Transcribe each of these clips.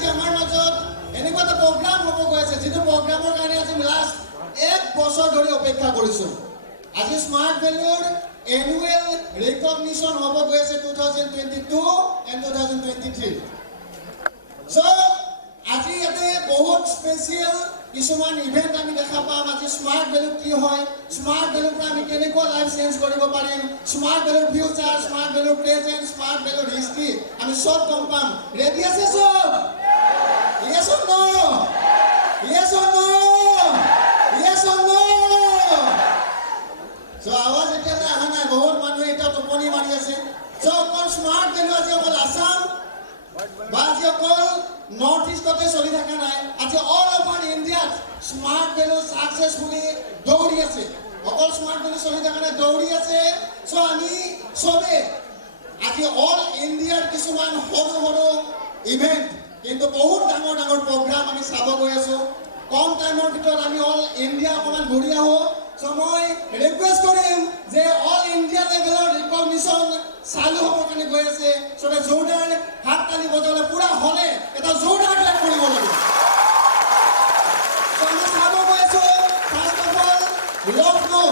আজি আমাৰ মাজত এনেকুৱা এটা প্ৰগ্ৰাম হ'ব গৈ আছে যিটো প্ৰগ্ৰামৰ কাৰণে আজি লাষ্ট 1 বছৰ ধৰি অপেক্ষা কৰিছোঁ। আজি স্মাৰ্ট ভেলুৰ এনুৱেল ৰিকগনিশ্যন হ'ব গৈ আছে 2022 and 2023। So আজি ইয়াতে বহুত স্পেচিয়েল কিছুমান ইভেন্ট আমি দেখা পাম। আজি স্মাৰ্ট ভেলু কি হয়, স্মাৰ্ট ভেলুৰ পৰা আমি কেনেকুৱা লাইফ চেঞ্জ কৰিব পাৰিম, স্মাৰ্ট ভেলুৰ ফিউচাৰ, স্মাৰ্ট ভেলুৰ প্ৰেজেন্ট, স্মাৰ্ট ভেলুৰ হিষ্ট্ৰী আমি সব গম পাম। ৰেডি আছে সব? Yes or no? Yes or no? Yes or no? So আৱাজ এতিয়া অহা নাই, বহুত মানুহে এটা টোপনি মাৰি আছে। So অকল স্মাৰ্ট ভেলু আজি অকল আসাম বা আজি অকল নৰ্থ ইষ্টতে চলি থকা নাই, আজি অল অভাৰ ইণ্ডিয়াত স্মাৰ্ট ভেলু সাকসেসফুলি দৌৰি আছে। অকল স্মাৰ্ট ভেলু চলি থকা নাই, দৌৰি আছে। চ' আমি চবে আজি অল ইণ্ডিয়াৰ কিছুমান সৰু সৰু ইভেন্ট কিন্তু বহুত ডাঙৰ ডাঙৰ প্ৰগ্ৰাম আমি চাব গৈ আছো। কম টাইমৰ ভিতৰত আমি অল ইণ্ডিয়া অকণমান ঘূৰি আহোঁ। চ' মই ৰিকুৱেষ্ট কৰিম যে অল ইণ্ডিয়া লেভেলৰ ৰিকগনিশ্যন চালু হ'বৰ কাৰণে গৈ আছে। চবে জোৰদাৰ হাত তালি বজাবলৈ পুৰা হ'লে এটা জোৰদাৰ ক্লেপ কৰিব লাগে। চ' আমি চাব গৈ আছো first of all Lucknow,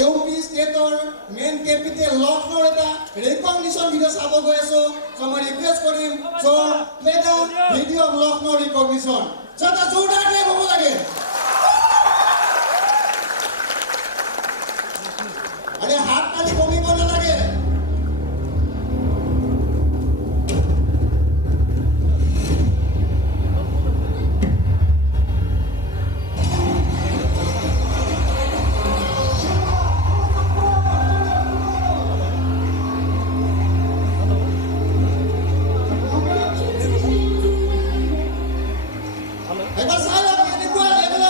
UP ষ্টেটৰ মেইন কেপিটেল লক্ষ্ণৌৰ এটা ৰিকগনিশ্যন ভিডিঅ' চাব গৈ আছো। চ' মই ৰিকুৱেষ্ট কৰিম play the video' of Lucknow recognition. So' এটা জোৰদাৰ ক্লেপ হ'ব লাগে। আরে হাত তালি কমিব নালাগে। এবার চাই এনেকুৱা লেভেলৰ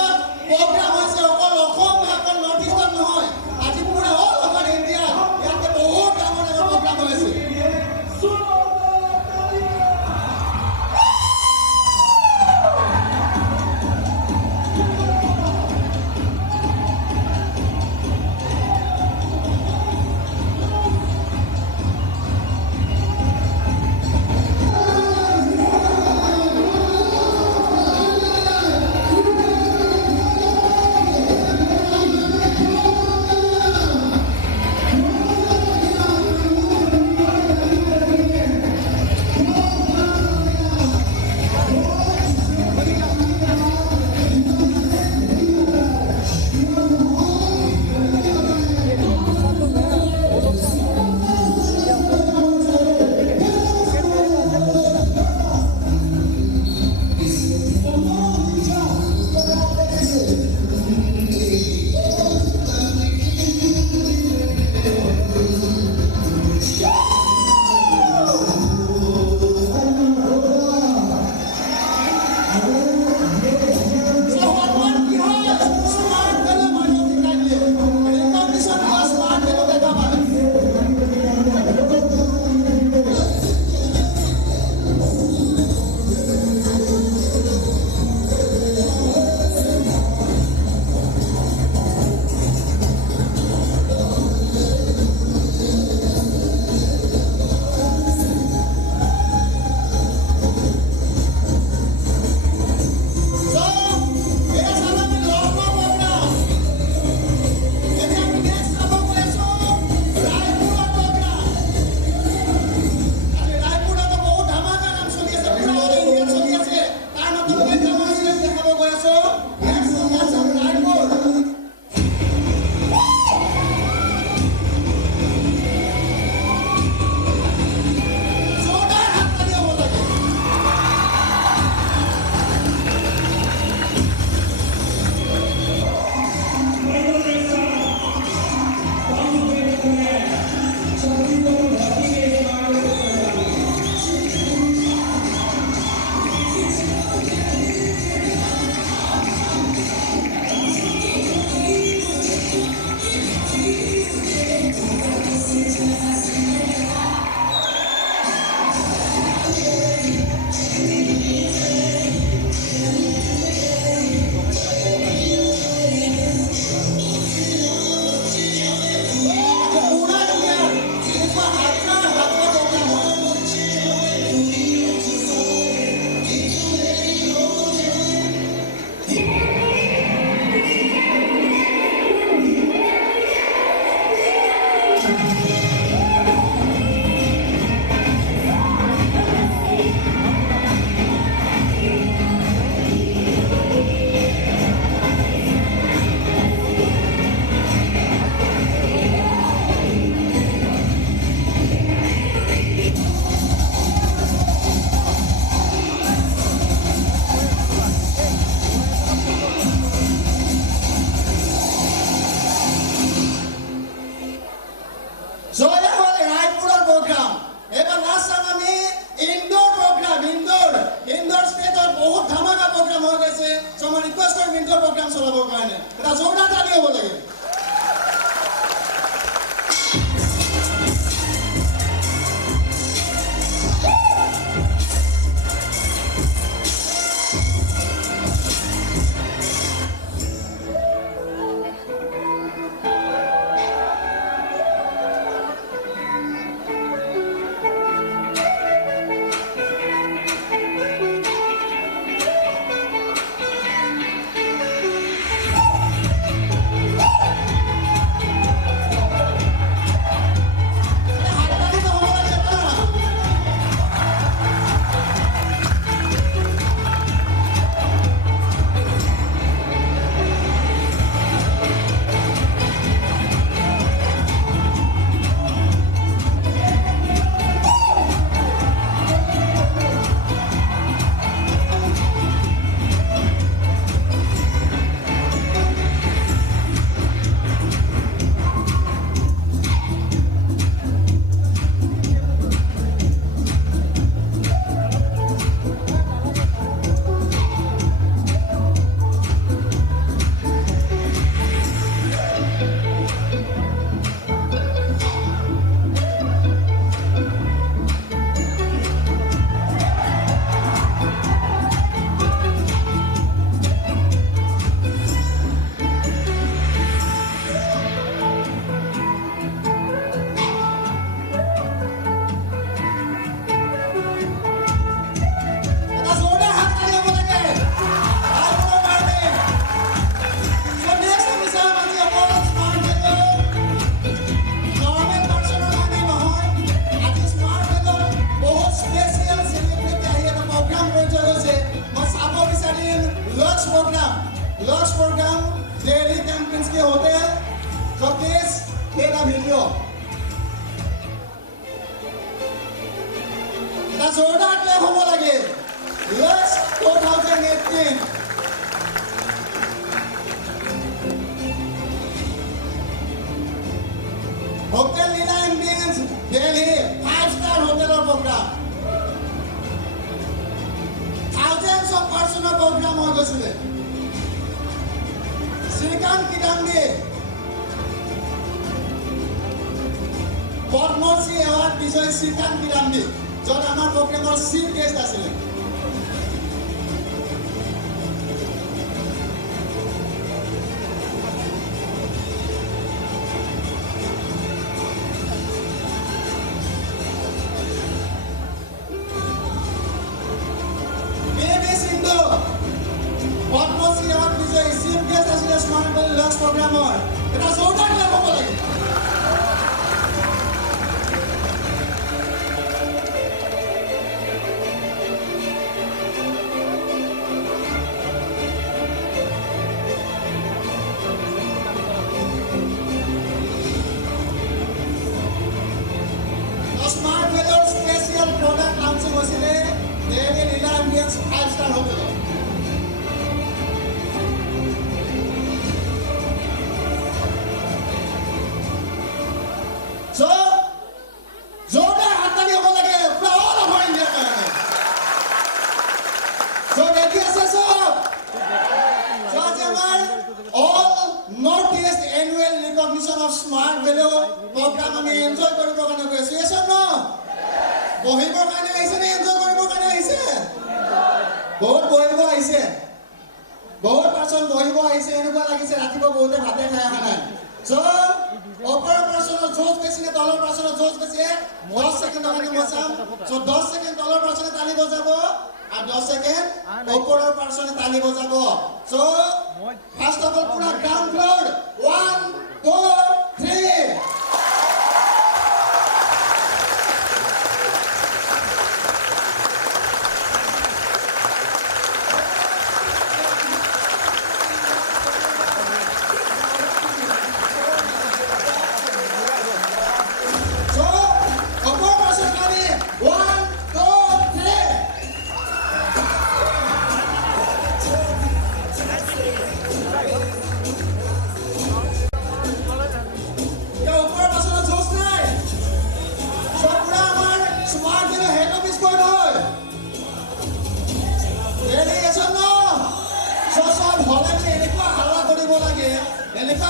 এটা জোৰদাৰ তালি হ'ব লাগে। लॉस प्रोग्राम डेली कैंपेन्स के होते हैं जो केस तेरा वीडियो এটা জোৰদাৰ ক্লেপ হ'ব লাগে। লস 2018 hotel Leela Ambience Delhi 5-star होटलर programme thousands of personal program হৈ গৈছিলে। শ্ৰীকান্ত কিদাম্বী পদ্মশ্ৰী এৱাৰ্ড বিজয়ী শ্ৰীকান্ত কিদাম্বী য'ত আমাৰ প্ৰগ্ৰেমৰ চিফ গেষ্ট আছিলে। পদ্মশ্ৰী এৱাৰ্ড বিজয়ী চিফ গেষ্ট আছিলে স্মাৰ্ট ভেলি লঞ্চ প্ৰগ্ৰামৰ। এটা জোৰদাৰ ক্লেপ হ'ব লাগে। স্মাৰ্ট ভেলিৰ স্পেচিয়েল প্ৰডাক্ট লঞ্চিং হৈছিলে দিল্লী লীলা এম্বিয়েন্স 5-star হোটেলত। স্মার্ট ভেলি প্রোগ্রাম আমি এনজয় কৰিব কাৰণে গৈছো। এছ ন বহিবৰ কাৰণে আহিছে নে এনজয় কৰিবৰ কাৰণে আহিছে? বহুত বহিব আহিছে, বহুত পাৰ্চন বহিব আহিছে। এনেকুৱা লাগিছে ৰাতিপুৱা বহুতে ভাতে খাই অহা নাই। ওপৰৰ পাৰ্চনৰ জোচ বেছি নে তলৰ পাৰ্চনৰ জোচ বেছি? 10 ছেকেণ্ডৰ কাৰণে মই চাম। 10 ছেকেণ্ড তলৰ পাৰ্চনে তালি বজাব আৰু 10 ছেকেণ্ড ওপৰৰ পাৰ্চনে তালি বজাব। ফাৰ্ষ্ট অফ অল পুৰা ground floor 1 2 3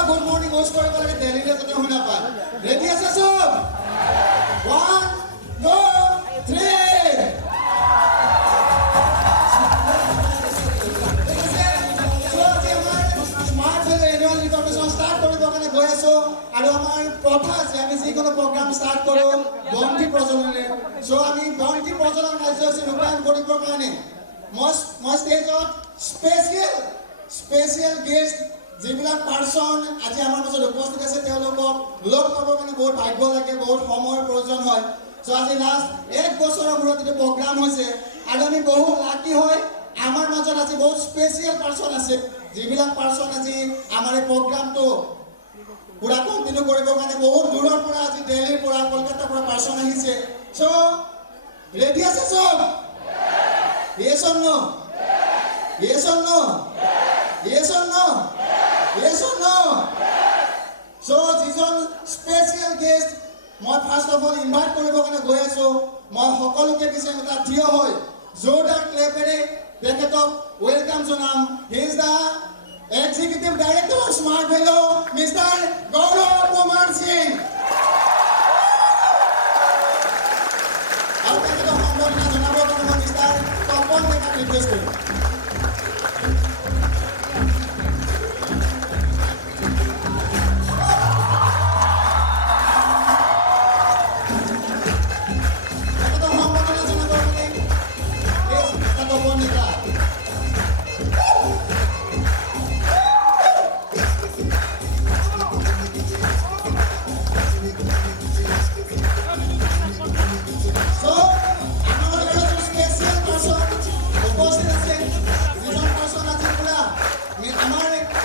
good morning which কৰিব লাগে দিল্লীলৈ যাতে শুনা পায় ৰেডি আছে সব 1 2 3 আৰু আমাৰ প্ৰথা আছে আমি যিকোনো প্ৰগ্ৰাম ষ্টাৰ্ট কৰোঁ বন্তি প্ৰজ্বলনেৰে সো আমি বন্তি প্ৰজ্বলন কাৰ্যসূচী ৰূপায়ণ কৰিবৰ কাৰণে মই ষ্টেজত স্পেচিয়েল গেষ্ট যিবিলাক পাৰ্চন আজি আমাৰ মাজত উপস্থিত আছে তেওঁলোকক লগ পাবৰ কাৰণে বহুত ভাগ্য লাগে বহুত সময়ৰ প্ৰয়োজন হয় সো আজি লাষ্ট 1 বছৰৰ মূৰত এইটো প্ৰগ্ৰাম হৈছে আৰু আমি বহুত লাকি হয় আমাৰ মাজত আজি বহুত স্পেচিয়েল পাৰ্চন আছে যিবিলাক পাৰ্চন আজি আমাৰ এই প্ৰগ্ৰামটো পুৰা কন্টিনিউ কৰিবৰ কাৰণে বহুত দূৰৰ পৰা আজি দিল্লীৰ পৰা কলকাতাৰ পৰা পাৰ্চন আহিছে সো ৰেডি আছে সব yes or no yes or no yes or no yes or no so যিজন স্পেচিয়েল গেষ্ট মই ফাৰ্ষ্ট অফ অল ইনভাইট কৰিবৰ কাৰণে গৈ আছো মই সকলোকে বিচাৰিম তাত থিয় হৈ জোৰদাৰ ক্লেপেৰে তেখেতক ওয়েলকাম জনাম he is the Executive Director of Smart Velo, Mr. Gaurav Kumar Singh. I'll take it on board as another one, Mr. Topon Meka request.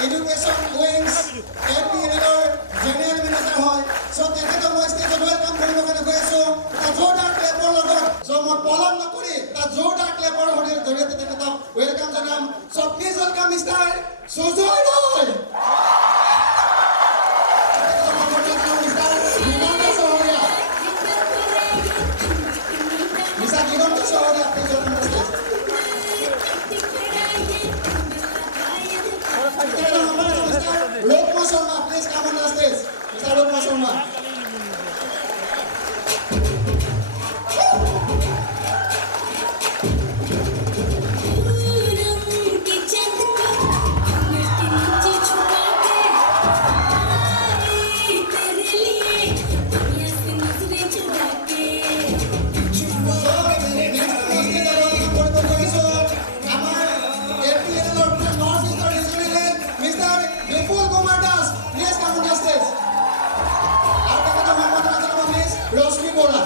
Education wings, general manager hoy. So তেখেতক মই ষ্টেজত welcome কৰিব কাৰণে গৈ আছো তা জোৰদাৰ ক্লেপৰ লগত সো মই পলম নকৰি তা জোৰদাৰ ক্লেপৰ জৰিয়তে তেখেতক ওয়েলকাম জনাম so please welcome mister Sujay Roy Lokma Sharma, please come on the stage. Mr. Lokma Sharma. Rosmi Bola.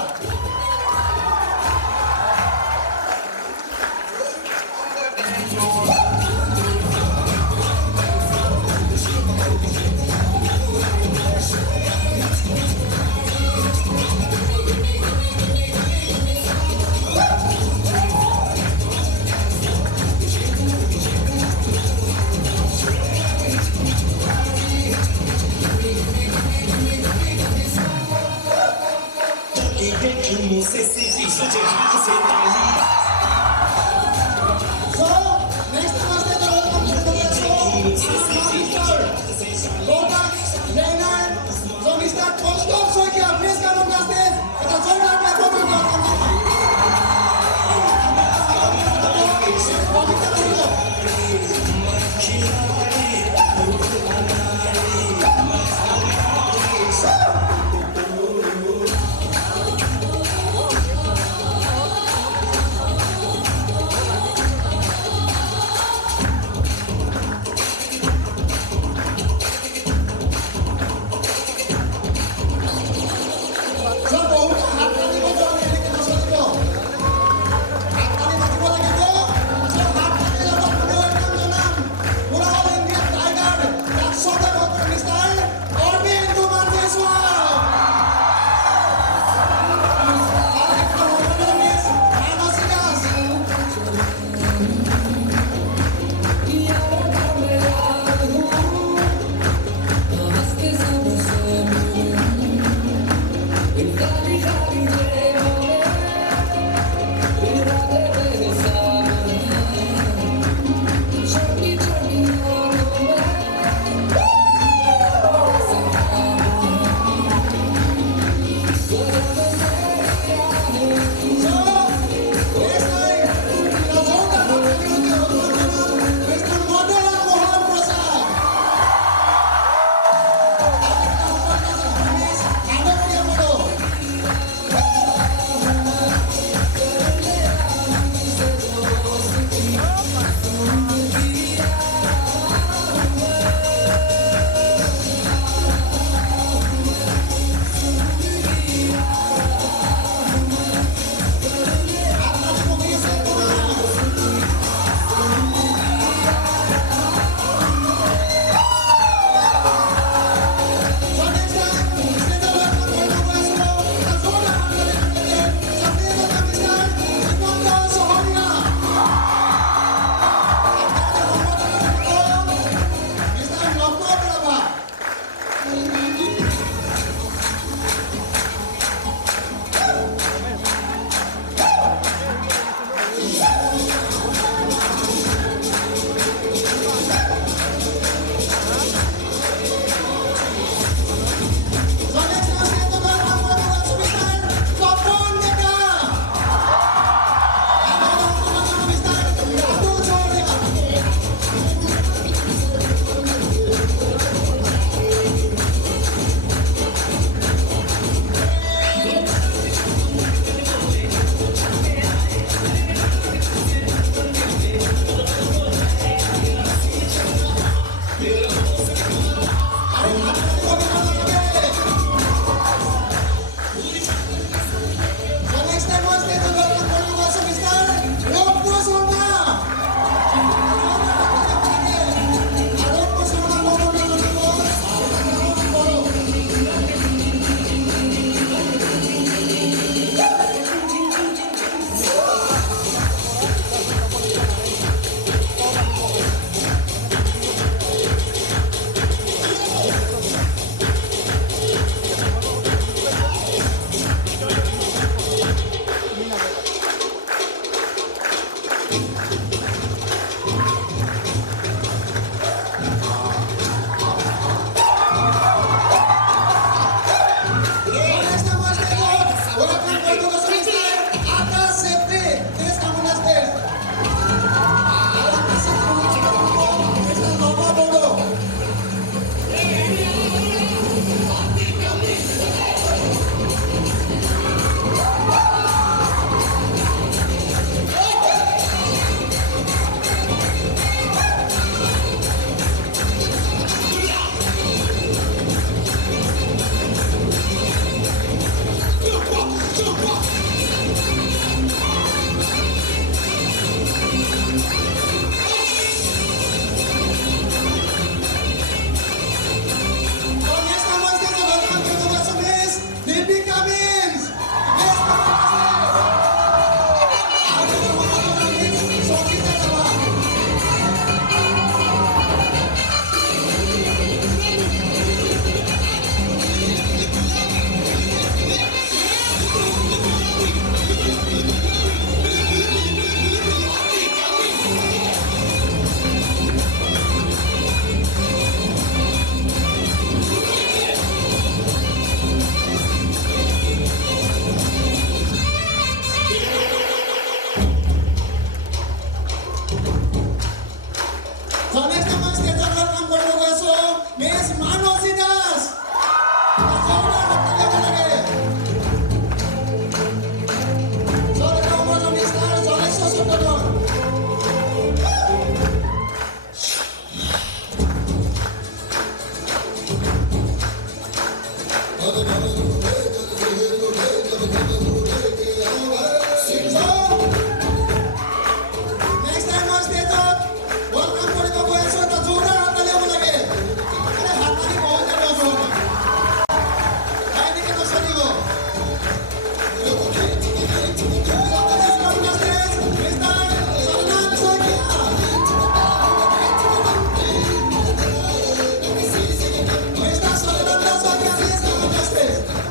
Mr. Soledad Soakia, please come on the stage.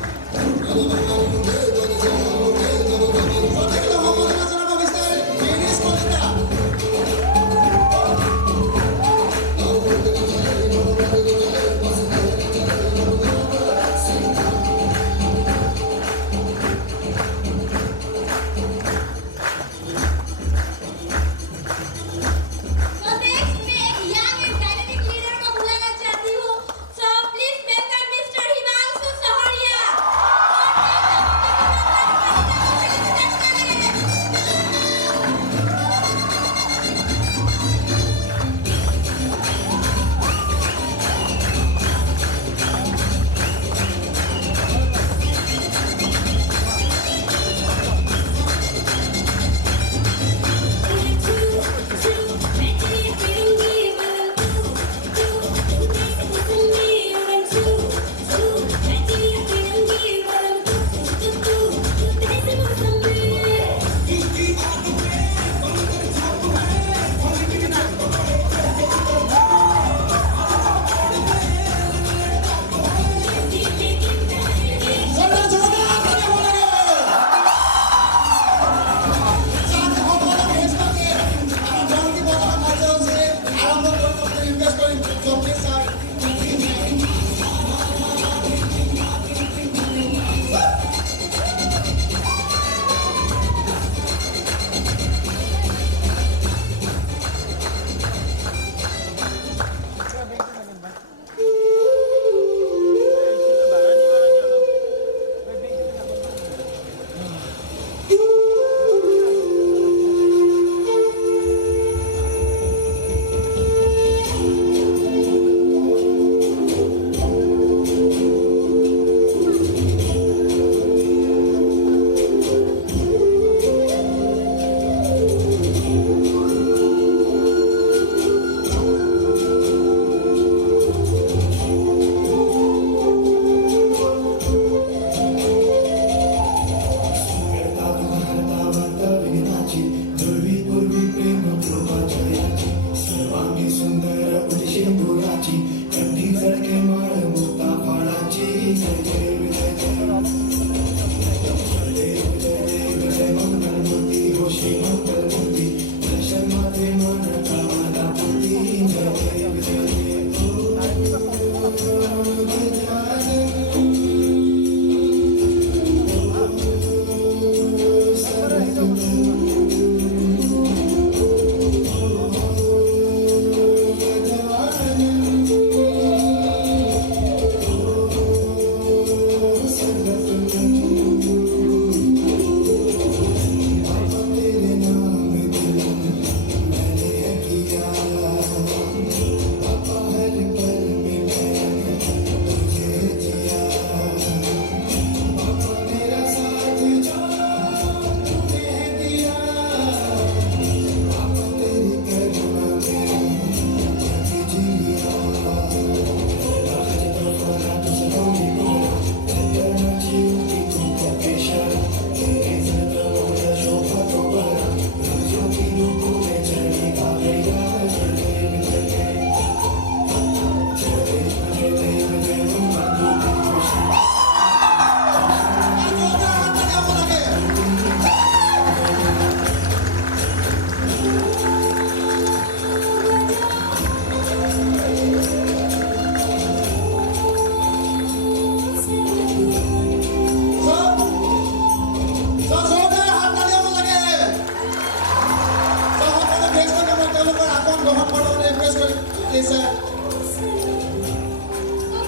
तो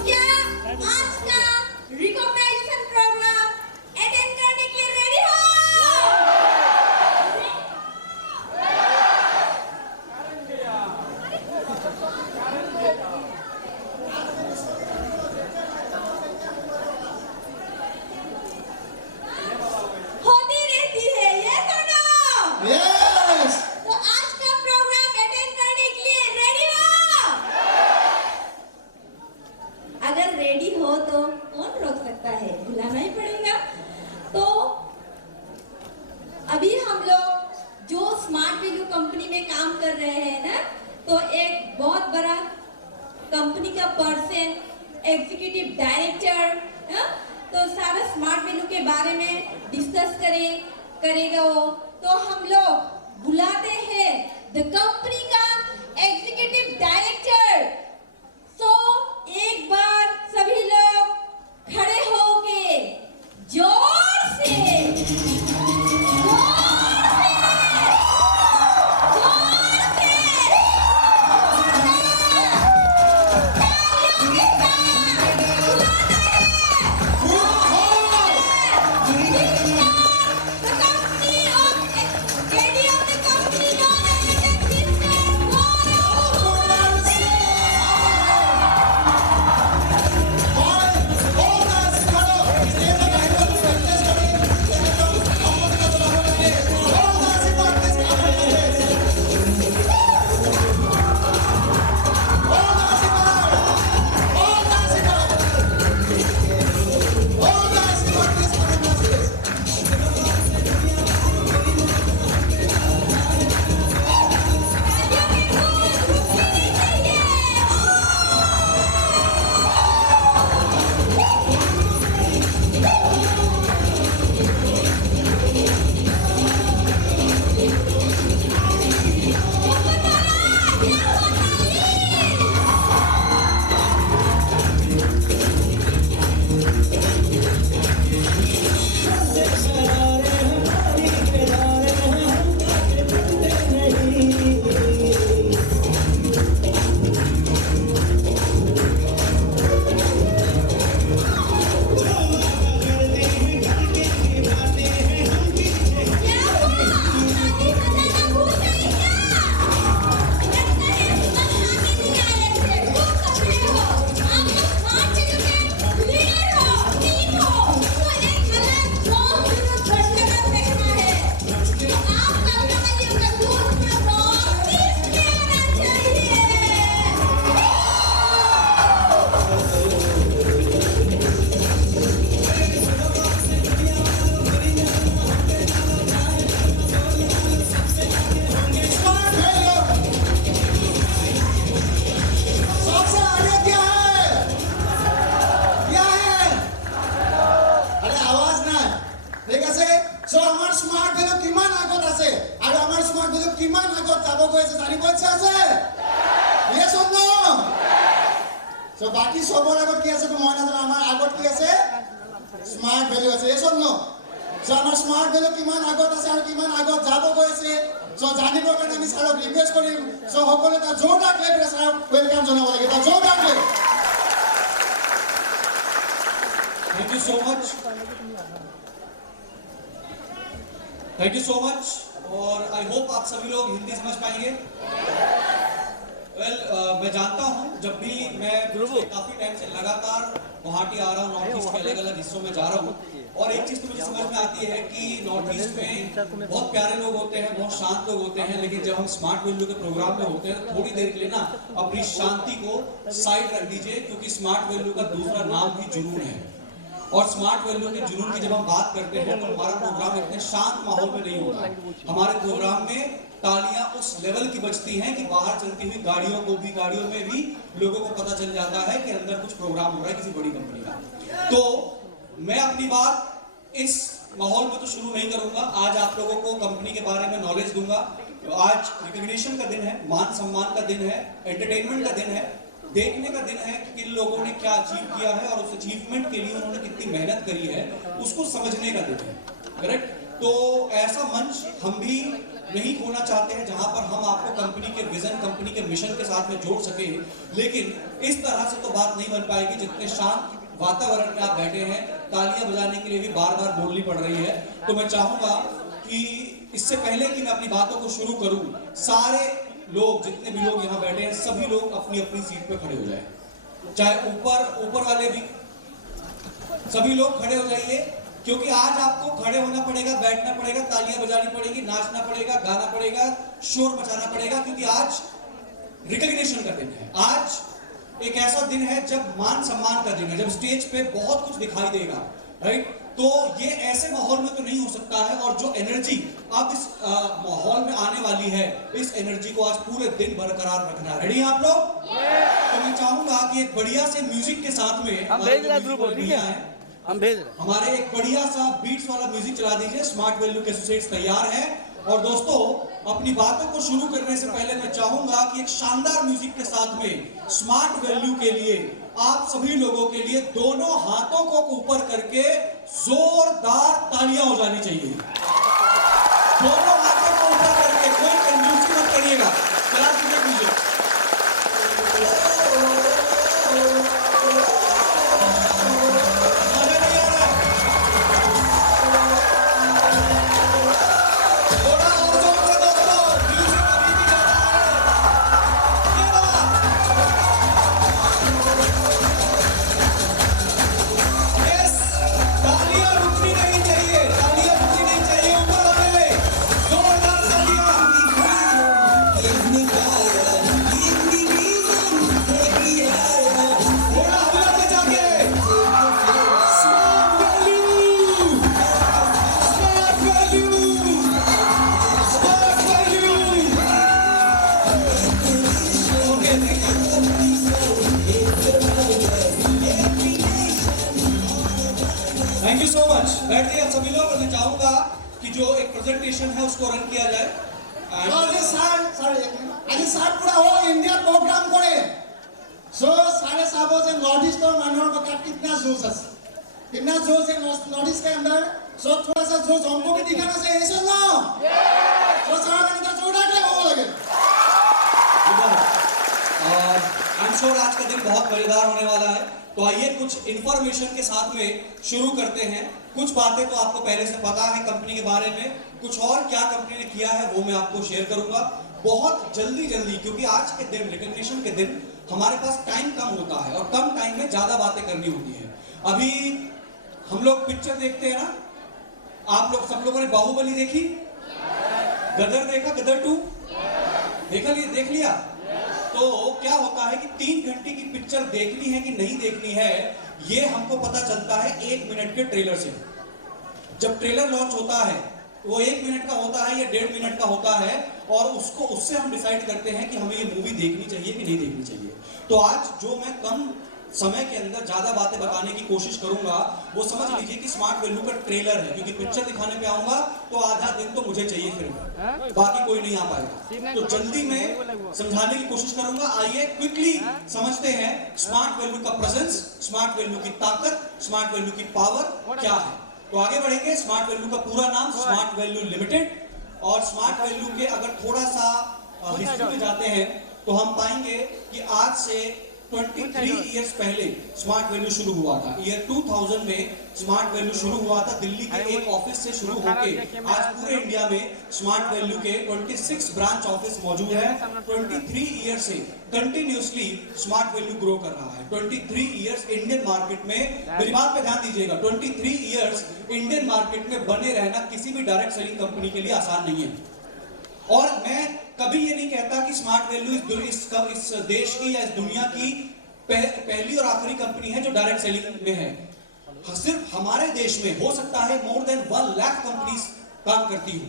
क्या आज का रिकॉग्नाइजेशन प्रोग्राम अटेंड करने के लिए रेडी हो? होती रहती है ये सुनो। Yes. तो आज का प्रोग्राम अटेंड करने के लिए रेडी हो? अगर रेडी हो तो कौन रोक सकता है, बुलाना ही पड़ेगा। तो अभी हम लोग जो स्मार्ट वैल्यू कंपनी में काम कर रहे हैं ना, तो एक बहुत बड़ा कंपनी का पर्सन, एग्जीक्यूटिव डायरेक्टर, तो सारा स्मार्ट वैल्यू के बारे में डिस्कस करेगा वो। तो हम लोग बुलाते हैं द कंपनी का एग्जीक्यूटिव डायरेक्टर। सो एक बार सभी लोग खड़े होके जोर से the company of lady of the company known as Mrs. শুভেচ্ছা আছে? Yes or no? So বাকি সবৰ আগত কি আছে তো মই নাজানো, আমাৰ আগত কি আছে? স্মার্ট ভ্যালু আছে। Yes or no? So আমাৰ স্মার্ট ভ্যালু কিমান আগত আছে আৰু কিমান আগত যাব গৈ আছে, so জানিবৰ কাৰণে আমি ছাৰক ৰিকুৱেষ্ট কৰিম। So সকলোৱে এটা জোৰদাৰ ক্লেপৰে ছাৰক ওয়েলকাম জনাব লাগে, এটা জোৰদাৰ ক্লেপ। Thank you so much. Thank you so much. और आई होप आप सभी लोग हिंदी समझ पाएंगे। मैं जानता हूँ जब भी मैं काफी टाइम से लगातार गुवाहाटी आ रहा हूँ, नॉर्थ ईस्ट के अलग अलग हिस्सों में जा रहा हूँ, और एक चीज तो मुझे समझ में आती है कि नॉर्थ ईस्ट में बहुत प्यारे लोग होते हैं, बहुत शांत लोग होते हैं, लेकिन जब हम स्मार्ट वैल्यू के प्रोग्राम में होते हैं थोड़ी देर के लिए ना अपनी शांति को साइड रख दीजिए, क्योंकि स्मार्ट वैल्यू का दूसरा नाम भी जुनून है। और स्मार्ट वैल्यू के जुनून की जब हम बात करते हैं तो हमारा प्रोग्राम इतने शांत माहौल में नहीं होता। हमारे प्रोग्राम में तालियां उस लेवल की बजती हैं कि बाहर चलती हुई गाड़ियों में भी लोगों को पता चल जाता है कि अंदर कुछ प्रोग्राम हो रहा है किसी बड़ी कंपनी का। तो मैं अपनी बात इस माहौल में तो शुरू नहीं करूंगा। आज आप लोगों को कंपनी के बारे में नॉलेज दूंगा। आज रिकॉग्निशन का दिन है, मान सम्मान का दिन है, एंटरटेनमेंट का दिन है, देखने का दिन है कि किन लोगों ने क्या अचीव किया है और उस अचीवमेंट के लिए उन्होंने कितनी मेहनत करी है, उसको समझने का दिन है। करेक्ट? तो ऐसा मंच हम भी नहीं खोना चाहते हैं जहां पर हम आपको कंपनी के विजन, कंपनी के मिशन के साथ में जोड़ सके, लेकिन इस तरह से तो बात नहीं बन पाएगी। जितने शांत वातावरण में आप बैठे हैं, तालियां बजाने के लिए भी बार बार बोलनी पड़ रही है। तो मैं चाहूंगा कि इससे पहले कि मैं अपनी बातों को शुरू करूं, सारे लोग, जितने भी लोग यहाँ बैठे हैं, सभी लोग अपनी अपनी सीट पे खड़े हो जाएं। चाहे ऊपर वाले भी, सभी लोग खड़े हो जाइए, क्योंकि आज आपको खड़े होना पड़ेगा, बैठना पड़ेगा, तालियां बजानी पड़ेगी, नाचना पड़ेगा, गाना पड़ेगा, शोर मचाना पड़ेगा, क्योंकि आज रिकॉग्निशन का दिन है। आज एक ऐसा दिन है जब मान सम्मान का दिन है, जब स्टेज पे बहुत कुछ दिखाई देगा, राइट? तो ये ऐसे माहौल में तो नहीं हो सकता है, और जो एनर्जी आप इस माहौल में आने वाली है, इस एनर्जी को आज पूरे दिन बरकरार रखना। रेडी हैं आप लोग? तो मैं चाहूंगा कि एक बढ़िया से म्यूजिक के साथ में हम भेज रहे हैं, हम भेज रहे हैं, हमारे एक बढ़िया सा बीट्स वाला म्यूजिक चला दीजिए। स्मार्ट वैल्यू के एसोसिएट्स तैयार हैं। और दोस्तों, अपनी बातों को शुरू करने से पहले मैं चाहूंगा कि एक शानदार म्यूजिक के साथ में स्मार्ट वैल्यू के लिए आप सभी लोगों के लिए दोनों हाथों को ऊपर करके जोरदार तालियां हो जानी चाहिए। दोनों हाथों को ऊपर करके, कोई कंजूसी मत करिएगा। चला दीजिए music. Thank you so much. बैठिए आप सभी लोग, और मैं चाहूंगा कि जो एक प्रेजेंटेशन है उसको रन किया जाए। আজি স্যার পুরা হোল ইন্ডিয়া প্রোগ্রাম করে। সো सारे साहब से नॉर्थ ईस्ट और मानव का कितना जोश है, कितना जोश है नॉर्थ ईस्ट के अंदर। सो थोड़ा सा जोश हमको भी दिखाना चाहिए। ऐसा ना तो सारा का जोड़ा के हो लगे। आई एम श्योर आज का दिन बहुत मजेदार होने वाला है। तो आइए कुछ इंफॉर्मेशन के साथ में शुरू करते हैं। कुछ बातें तो आपको पहले से पता है कंपनी के बारे में, कुछ और क्या कंपनी ने किया है वो मैं आपको शेयर करूंगा बहुत जल्दी, क्योंकि आज के दिन, रिकॉग्निशन के दिन, हमारे पास टाइम कम होता है और कम टाइम में ज्यादा बातें करनी होती है। अभी हम लोग पिक्चर देखते हैं ना, आप लोग सब लोगों ने बाहुबली देखी, गदर देखा, गदर 2 देख लिया। तो क्या होता है कि 3 घंटे की पिक्चर देखनी है कि नहीं देखनी है, ये हमको पता चलता है 1 मिनट के ट्रेलर से। जब ट्रेलर लॉन्च होता है वो 1 मिनट का होता है या 1.5 मिनट का होता है, और उससे हम डिसाइड करते हैं कि हमें ये मूवी देखनी चाहिए कि नहीं देखनी चाहिए। तो आज जो मैं कम समय के अंदर ज्यादा बातें बताने की कोशिश करूंगा, वो समझ लीजिए कि स्मार्ट वैल्यू का ट्रेलर है, क्योंकि पिक्चर दिखाने पे आऊंगा तो आधा दिन तो मुझे चाहिए, फिर बाकी कोई नहीं आ पाएगा। तो जल्दी में समझाने की कोशिश करूंगा। आइए क्विकली समझते हैं स्मार्ट वैल्यू का प्रेजेंस, स्मार्ट वैल्यू की ताकत, स्मार्ट वैल्यू की पावर क्या है। तो आगे बढ़ेंगे। स्मार्ट वैल्यू का पूरा नाम स्मार्ट वैल्यू लिमिटेड, और स्मार्ट वैल्यू के अगर थोड़ा सा हिस्ट्री में जाते हैं तो हम पाएंगे कि आज से 23 इयर्स पहले स्मार्ट वैल्यू शुरू हुआ था। ईयर 2000 में स्मार्ट वैल्यू शुरू हुआ था, दिल्ली के एक ऑफिस से शुरू होके आज पूरे इंडिया में स्मार्ट वैल्यू के 26 ब्रांच ऑफिस मौजूद है। 23 ईयर से कंटिन्यूसली स्मार्ट वैल्यू ग्रो कर रहा है। 23 इयर्स इंडियन मार्केट में, मेरी बात पे ध्यान दीजिएगा, 23 इयर्स इंडियन मार्केट में बने रहना किसी भी डायरेक्ट सेलिंग कंपनी के लिए आसान नहीं है। और मैं कभी ये नहीं कहता कि स्मार्ट वैल्यू इस देश की या इस दुनिया की पहली और आखिरी कंपनी है जो डायरेक्ट सेलिंग में है। सिर्फ हमारे देश में हो सकता है मोर देन 1 लाख कंपनीज काम करती हो।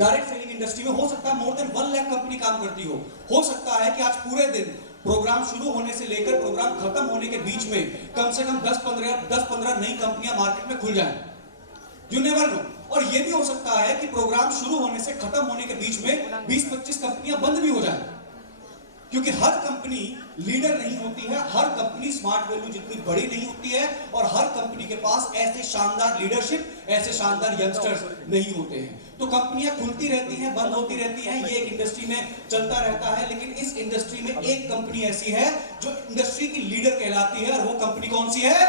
डायरेक्ट सेलिंग इंडस्ट्री में हो सकता है मोर देन 1 लाख कंपनी काम करती हो सकता है कि आज पूरे दिन प्रोग्राम शुरू होने से लेकर प्रोग्राम खत्म होने के बीच में कम से कम 10-15 नई कंपनियां मार्केट में खुल जाएं। You never know. और यह भी हो सकता है कि प्रोग्राम शुरू होने से खत्म होने के बीच में 20-25 कंपनियां बंद भी हो जाएं, क्योंकि हर कंपनी लीडर नहीं होती है, हर कंपनी स्मार्ट वैल्यू जितनी बड़ी नहीं होती है, और हर कंपनी के पास ऐसे शानदार लीडरशिप, ऐसे शानदार यंगस्टर्स नहीं होते हैं। तो कंपनियां खुलती रहती हैं, बंद होती रहती हैं, ये एक इंडस्ट्री में चलता रहता है। लेकिन इस इंडस्ट्री में एक कंपनी ऐसी है जो इंडस्ट्री की लीडर कहलाती है, और वो कंपनी कौन सी है?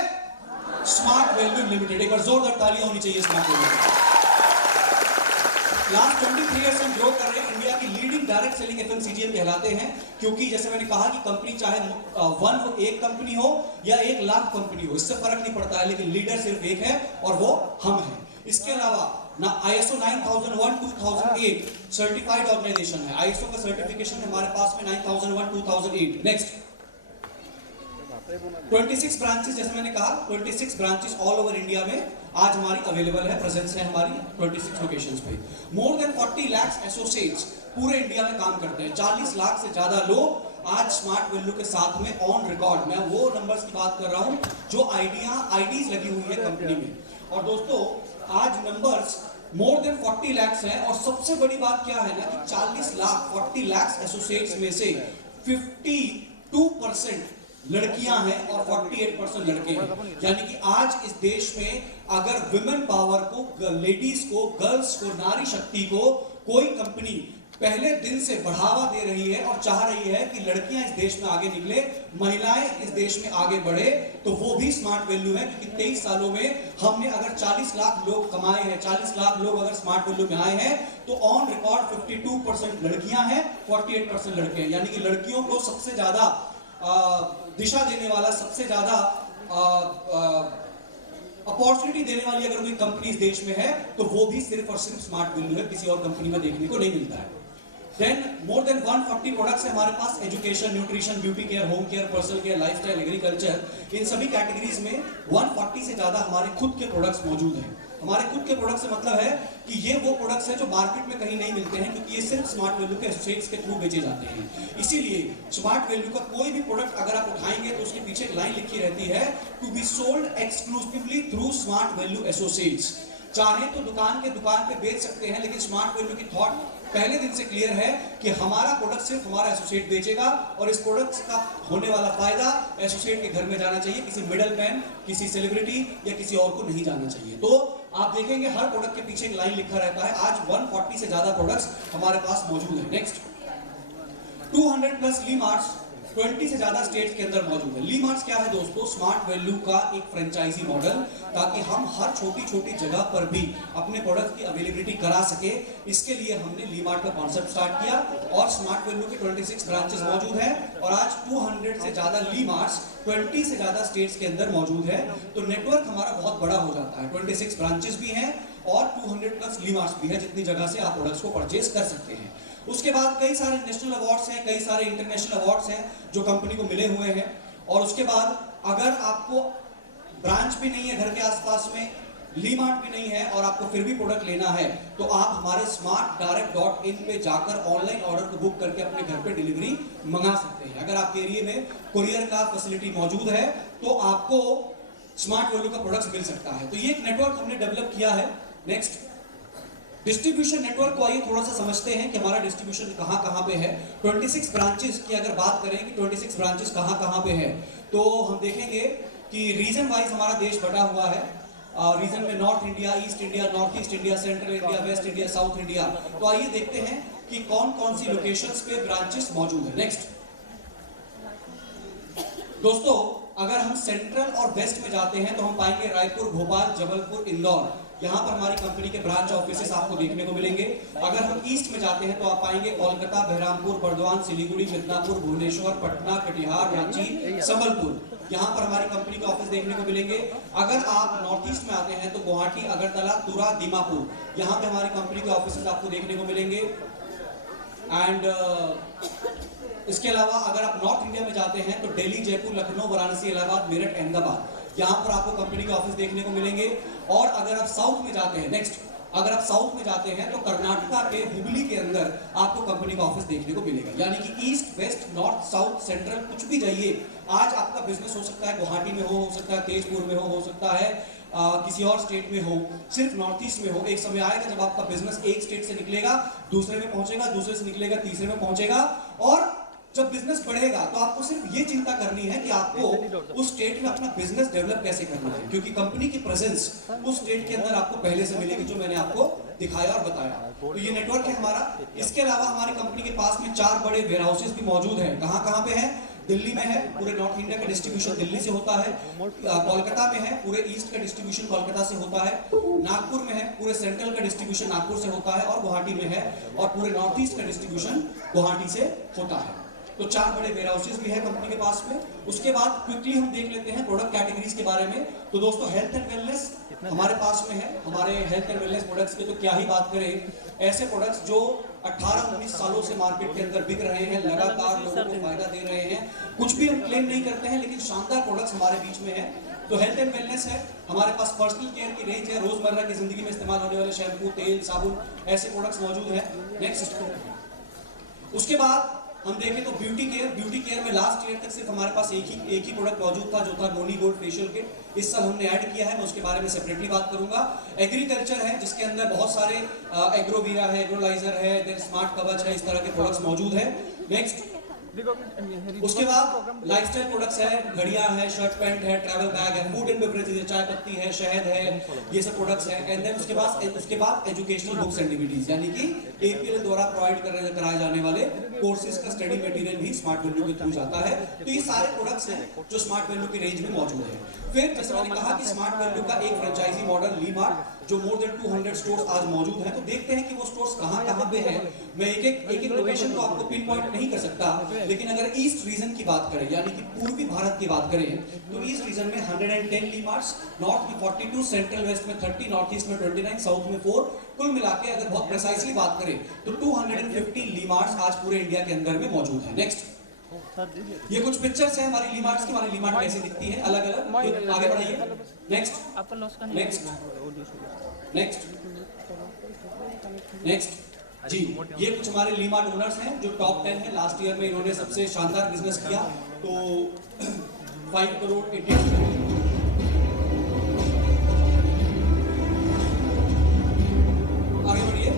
Smart value limited. एक बार जोरदार तालियां होनी चाहिए स्मार्ट वैल्यू। लास्ट 23 ईयर्स हम ग्रो कर रहे हैं, इंडिया की लीडिंग डायरेक्ट सेलिंग एफएमसीजीएम कहलाते हैं, क्योंकि जैसे मैंने कहा कि कंपनी चाहे एक कंपनी हो या 1 लाख कंपनी हो, इससे फर्क नहीं पड़ता है, लेकिन लीडर सिर्फ एक है और वो हम हैं। इसके अलावा ना ISO 9001-2008 सर्टिफाइड ऑर्गेनाइजेशन है, ISO का सर्टिफिकेशन हमारे पास में 9001-2008। नेक्स्ट 26 ब्रांचेस, जैसे मैंने कहा 26 ब्रांचेस ऑल ओवर इंडिया में आज हमारी अवेलेबल है, प्रेजेंस है हमारी 26 लोकेशंस पे। मोर देन 40 लाख एसोसिएट्स पूरे इंडिया में काम करते हैं। 40 लाख से ज्यादा लोग आज स्मार्ट वैल्यू के साथ में ऑन रिकॉर्ड, मैं वो नंबर्स की बात कर रहा हूं जो आईडीज लगी हुई है कंपनी में। और दोस्तों आज नंबर्स मोर देन 40 लाख है, और सबसे बड़ी बात क्या है ना कि 40 लाख एसोसिएट्स में से 52% लड़कियां हैं और 48% लड़के हैं। यानी कि आज इस देश में अगर विमेन पावर को, लेडीज को, गर्ल्स को, नारी शक्ति को कोई कंपनी पहले दिन से बढ़ावा दे रही है और चाह रही है कि लड़कियां इस देश में आगे निकले, महिलाएं इस देश में आगे बढ़े, तो वो भी स्मार्ट वैल्यू है। क्योंकि 23 सालों में हमने अगर 40 लाख लोग कमाए हैं, 40 लाख लोग अगर स्मार्ट वैल्यू में आए हैं, तो ऑन रिकॉर्ड 52% लड़कियां हैं, 48% लड़के हैं। यानी कि लड़कियों को सबसे ज्यादा दिशा देने वाला, सबसे ज्यादा अपॉर्चुनिटी देने वाली अगर कोई कंपनी इस देश में है तो वो भी सिर्फ और सिर्फ स्मार्ट वैल्यू है, किसी और कंपनी में देखने को नहीं मिलता है। देन मोर देन 140 प्रोडक्ट्स है हमारे पास, education, nutrition, beauty care, home care, personal care, lifestyle, agriculture, इन सभी कैटेगरीज में 140 से ज्यादा हमारे खुद के प्रोडक्ट्स मौजूद हैं। हमारे खुद के प्रोडक्ट से मतलब है कि ये वो प्रोडक्ट्स हैं जो मार्केट में कहीं नहीं मिलते हैं, क्योंकि ये सिर्फ स्मार्ट वैल्यू के एसोसिएट्स के थ्रू बेचे जाते हैं। इसीलिए स्मार्ट वैल्यू का कोई भी प्रोडक्ट अगर आप उठाएंगे तो उसके पीछे एक लाइन लिखी रहती है, to be sold exclusively through Smart Value Associates. चाहे तो दुकान पे बेच सकते हैं, लेकिन स्मार्ट वैल्यू की थॉट पहले दिन से क्लियर है कि हमारा प्रोडक्ट सिर्फ हमारा एसोसिएट बेचेगा, और इस प्रोडक्ट का होने वाला फायदा एसोसिएट के घर में जाना चाहिए, किसी मिडल मैन, किसी सेलिब्रिटी या किसी और को नहीं जाना चाहिए। तो आप देखेंगे हर प्रोडक्ट के पीछे एक लाइन लिखा रहता है। आज 140 से ज्यादा प्रोडक्ट्स हमारे पास मौजूद है। नेक्स्ट 200 प्लस ली मार्ट्स 20 से ज्यादा स्टेट्स के अंदर मौजूद है। ली मार्ट्स क्या है दोस्तों? स्मार्ट वैल्यू का एक फ्रेंचाइजी मॉडल, ताकि हम हर छोटी छोटी जगह पर भी अपने प्रोडक्ट की अवेलेबिलिटी करा सके। इसके लिए हमने ली मार्ट का कॉन्सेप्ट स्टार्ट किया, और स्मार्ट वैल्यू के 26 ब्रांचेस मौजूद है, और आज 200 से ज्यादा ली मार्ट्स 20 से ज्यादा स्टेट्स के अंदर मौजूद है। तो नेटवर्क हमारा बहुत बड़ा हो जाता है। 26 ब्रांचेस भी हैं और 200 प्लस ली मार्ट्स भी है, जितनी जगह से आप प्रोडक्ट्स को परचेज कर सकते हैं। उसके बाद कई सारे नेशनल अवार्ड्स हैं, कई सारे इंटरनेशनल अवार्ड्स हैं जो कंपनी को मिले हुए हैं। और उसके बाद अगर आपको ब्रांच भी नहीं है घर के आसपास में, ली मार्ट भी नहीं है और आपको फिर भी प्रोडक्ट लेना है तो आप हमारे smartdirect.in पे जाकर ऑनलाइन ऑर्डर को बुक करके अपने घर पे डिलीवरी मंगा सकते हैं। अगर आपके एरिया में कुरियर का फैसिलिटी मौजूद है तो आपको स्मार्ट वैल्यू का प्रोडक्ट मिल सकता है। तो ये एक नेटवर्क हमने डेवलप किया है। नेक्स्ट, डिस्ट्रीब्यूशन नेटवर्क को आइए थोड़ा सा समझते हैं कि हमारा डिस्ट्रीब्यूशन कहां पे है। 26 ब्रांचेस की अगर बात करें कि 26 ब्रांचेस कहां पे है तो हम देखेंगे कि रीजन वाइज हमारा देश बटा हुआ है। रीजन में north India, east India, north east India, central India, waste India, south India. तो आइए देखते हैं कि कौन कौन सी लोकेशंस पे ब्रांचेस मौजूद है। नेक्स्ट दोस्तों, अगर हम सेंट्रल और वेस्ट में जाते हैं तो हम पाएंगे रायपुर, भोपाल, जबलपुर, इंदौर। यहाँ पर हमारी कंपनी के ब्रांच ऑफिसेस आपको देखने को मिलेंगे। अगर हम ईस्ट में जाते हैं तो आप पाएंगे कोलकाता, बहरामपुर, बर्दवान, सिलीगुड़ी, मिदनापुर, भुवनेश्वर, पटना, कटिहार, रांची, संबलपुर। यहाँ पर हमारी कंपनी के ऑफिस देखने को मिलेंगे। अगर आप नॉर्थ ईस्ट में आते हैं तो गुवाहाटी, अगरतला, तुरा, दीमापुर। यहाँ पे हमारी कंपनी के ऑफिस आपको देखने को मिलेंगे। एंड इसके अलावा अगर आप नॉर्थ इंडिया में जाते हैं तो दिल्ली, जयपुर, लखनऊ, वाराणसी, इलाहाबाद, मेरठ, अहमदाबाद, यहाँ पर आपको कंपनी के ऑफिस देखने को मिलेंगे। और अगर आप साउथ में जाते हैं, नेक्स्ट, अगर आप साउथ में जाते हैं तो कर्नाटका के हुबली के अंदर आपको कंपनी का ऑफिस देखने को मिलेगा। यानी कि east, west, north, south, central, कुछ भी जाइए, आज आपका बिजनेस हो सकता है गुवाहाटी में हो सकता है तेजपुर में हो सकता है किसी और स्टेट में हो, सिर्फ नॉर्थ ईस्ट में हो। एक समय आएगा जब आपका बिजनेस एक स्टेट से निकलेगा, दूसरे में पहुंचेगा, दूसरे से निकलेगा, तीसरे में पहुंचेगा। और जब बिजनेस बढ़ेगा तो आपको सिर्फ ये चिंता करनी है कि आपको उस स्टेट में अपना बिजनेस डेवलप कैसे करना है, क्योंकि कंपनी की प्रेजेंस उस स्टेट के अंदर आपको पहले से मिलेगी, जो मैंने आपको दिखाया और बताया। तो ये नेटवर्क है हमारा। इसके अलावा हमारी कंपनी के पास में 4 बड़े वेयर हाउसेस भी मौजूद है। कहां पे है? दिल्ली में है, पूरे नॉर्थ इंडिया का डिस्ट्रीब्यूशन दिल्ली से होता है। कोलकाता में है, पूरे ईस्ट का डिस्ट्रीब्यूशन कोलकाता से होता है। नागपुर में है, पूरे सेंट्रल का डिस्ट्रीब्यूशन नागपुर से होता है। और गुवाहाटी में है और पूरे नॉर्थ ईस्ट का डिस्ट्रीब्यूशन गुवाहाटी से होता है। तो 4 बड़े वेयर हाउसेस भी है कंपनी के पास में। उसके बाद क्विकली हम देख लेते हैं प्रोडक्ट कैटेगरीज के बारे में। तो दोस्तों, हेल्थ एंड वेलनेस हमारे पास में है। हमारे हेल्थ एंड वेलनेस प्रोडक्ट्स की तो क्या ही बात करें। ऐसे प्रोडक्ट्स जो 18-19 सालों से मार्केट के अंदर बिक रहे हैं, लगातार लोगों को फायदा दे रहे हैं। कुछ भी हम क्लेम नहीं करते हैं, लेकिन शानदार प्रोडक्ट्स हमारे बीच में है। तो हेल्थ एंड वेलनेस है हमारे पास, पर्सनल केयर की रेंज है, रोजमर्रा की जिंदगी में इस्तेमाल होने वाले शैम्पू, तेल, साबुन, ऐसे प्रोडक्ट्स मौजूद है। नेक्स्ट, उसके बाद हम देखें तो ब्यूटी केयर में लास्ट ईयर तक सिर्फ हमारे पास एक ही प्रोडक्ट मौजूद था, जो था नोनी गोल्ड फेशियल किट। इस साल हमने ऐड किया है, मैं उसके बारे में सेपरेटली बात करूंगा। एग्रीकल्चर है, जिसके अंदर बहुत सारे एग्रोवीरा है, एग्रोलाइजर है, देन स्मार्ट कवच है, इस तरह के प्रोडक्ट्स मौजूद है। नेक्स्ट, उसके बाद लाइफस्टाइल प्रोडक्ट्स है, घड़ियां है, शर्ट पैंट है, ट्रैवल बैग है, फूड एंड बेवरेजेस है, चाय पत्ती है, शहद है, ये सब प्रोडक्ट्स है। एंड देन उसके बाद एजुकेशनल बुक्स एंड डीवीडीज, यानी कि एपीएल द्वारा प्रोवाइड कराए जाने वाले कोर्सेज का स्टडी मटेरियल भी स्मार्ट वैल्यू के थ्रू जाता है। तो ये सारे प्रोडक्ट्स हैं जो स्मार्ट वैल्यू की रेंज में मौजूद है। फिर जैसे मैंने कहा कि स्मार्ट वैल्यू का एक फ्रेंचाइजी मॉडल ली मार्ट, जो मोर देन 200 स्टोर्स आज मौजूद है। तो देखते हैं कि वो स्टोर्स कहां पे है। मैं एक लोकेशन को आपको पिन पॉइंट नहीं कर सकता, लेकिन अगर ईस्ट रीजन की बात करें, यानी कि पूर्वी भारत की बात करें, तो ईस्ट रीजन में 110 ली मार्ट्स, नॉर्थ में 42, सेंट्रल वेस्ट में 30, नॉर्थ ईस्ट में 29, साउथ में 4, कुल मिला के अगर बहुत प्रिसाइसली बात करें तो 250 ली मार्ट्स आज पूरे इंडिया के अंदर में मौजूद है। नेक्स्ट, ये कुछ पिक्चर्स हैं हमारी ली मार्ट्स की। हमारी ली मार्ट कैसे दिखती है, अलग अलग। आगे बढ़ाइए। नेक्स्ट, जी, ये कुछ हमारे ली मार्ट ओनर्स हैं जो टॉप 10 है। लास्ट ईयर में इन्होंने सबसे शानदार बिजनेस किया, तो 5 करोड़ 80। आगे बढ़िए।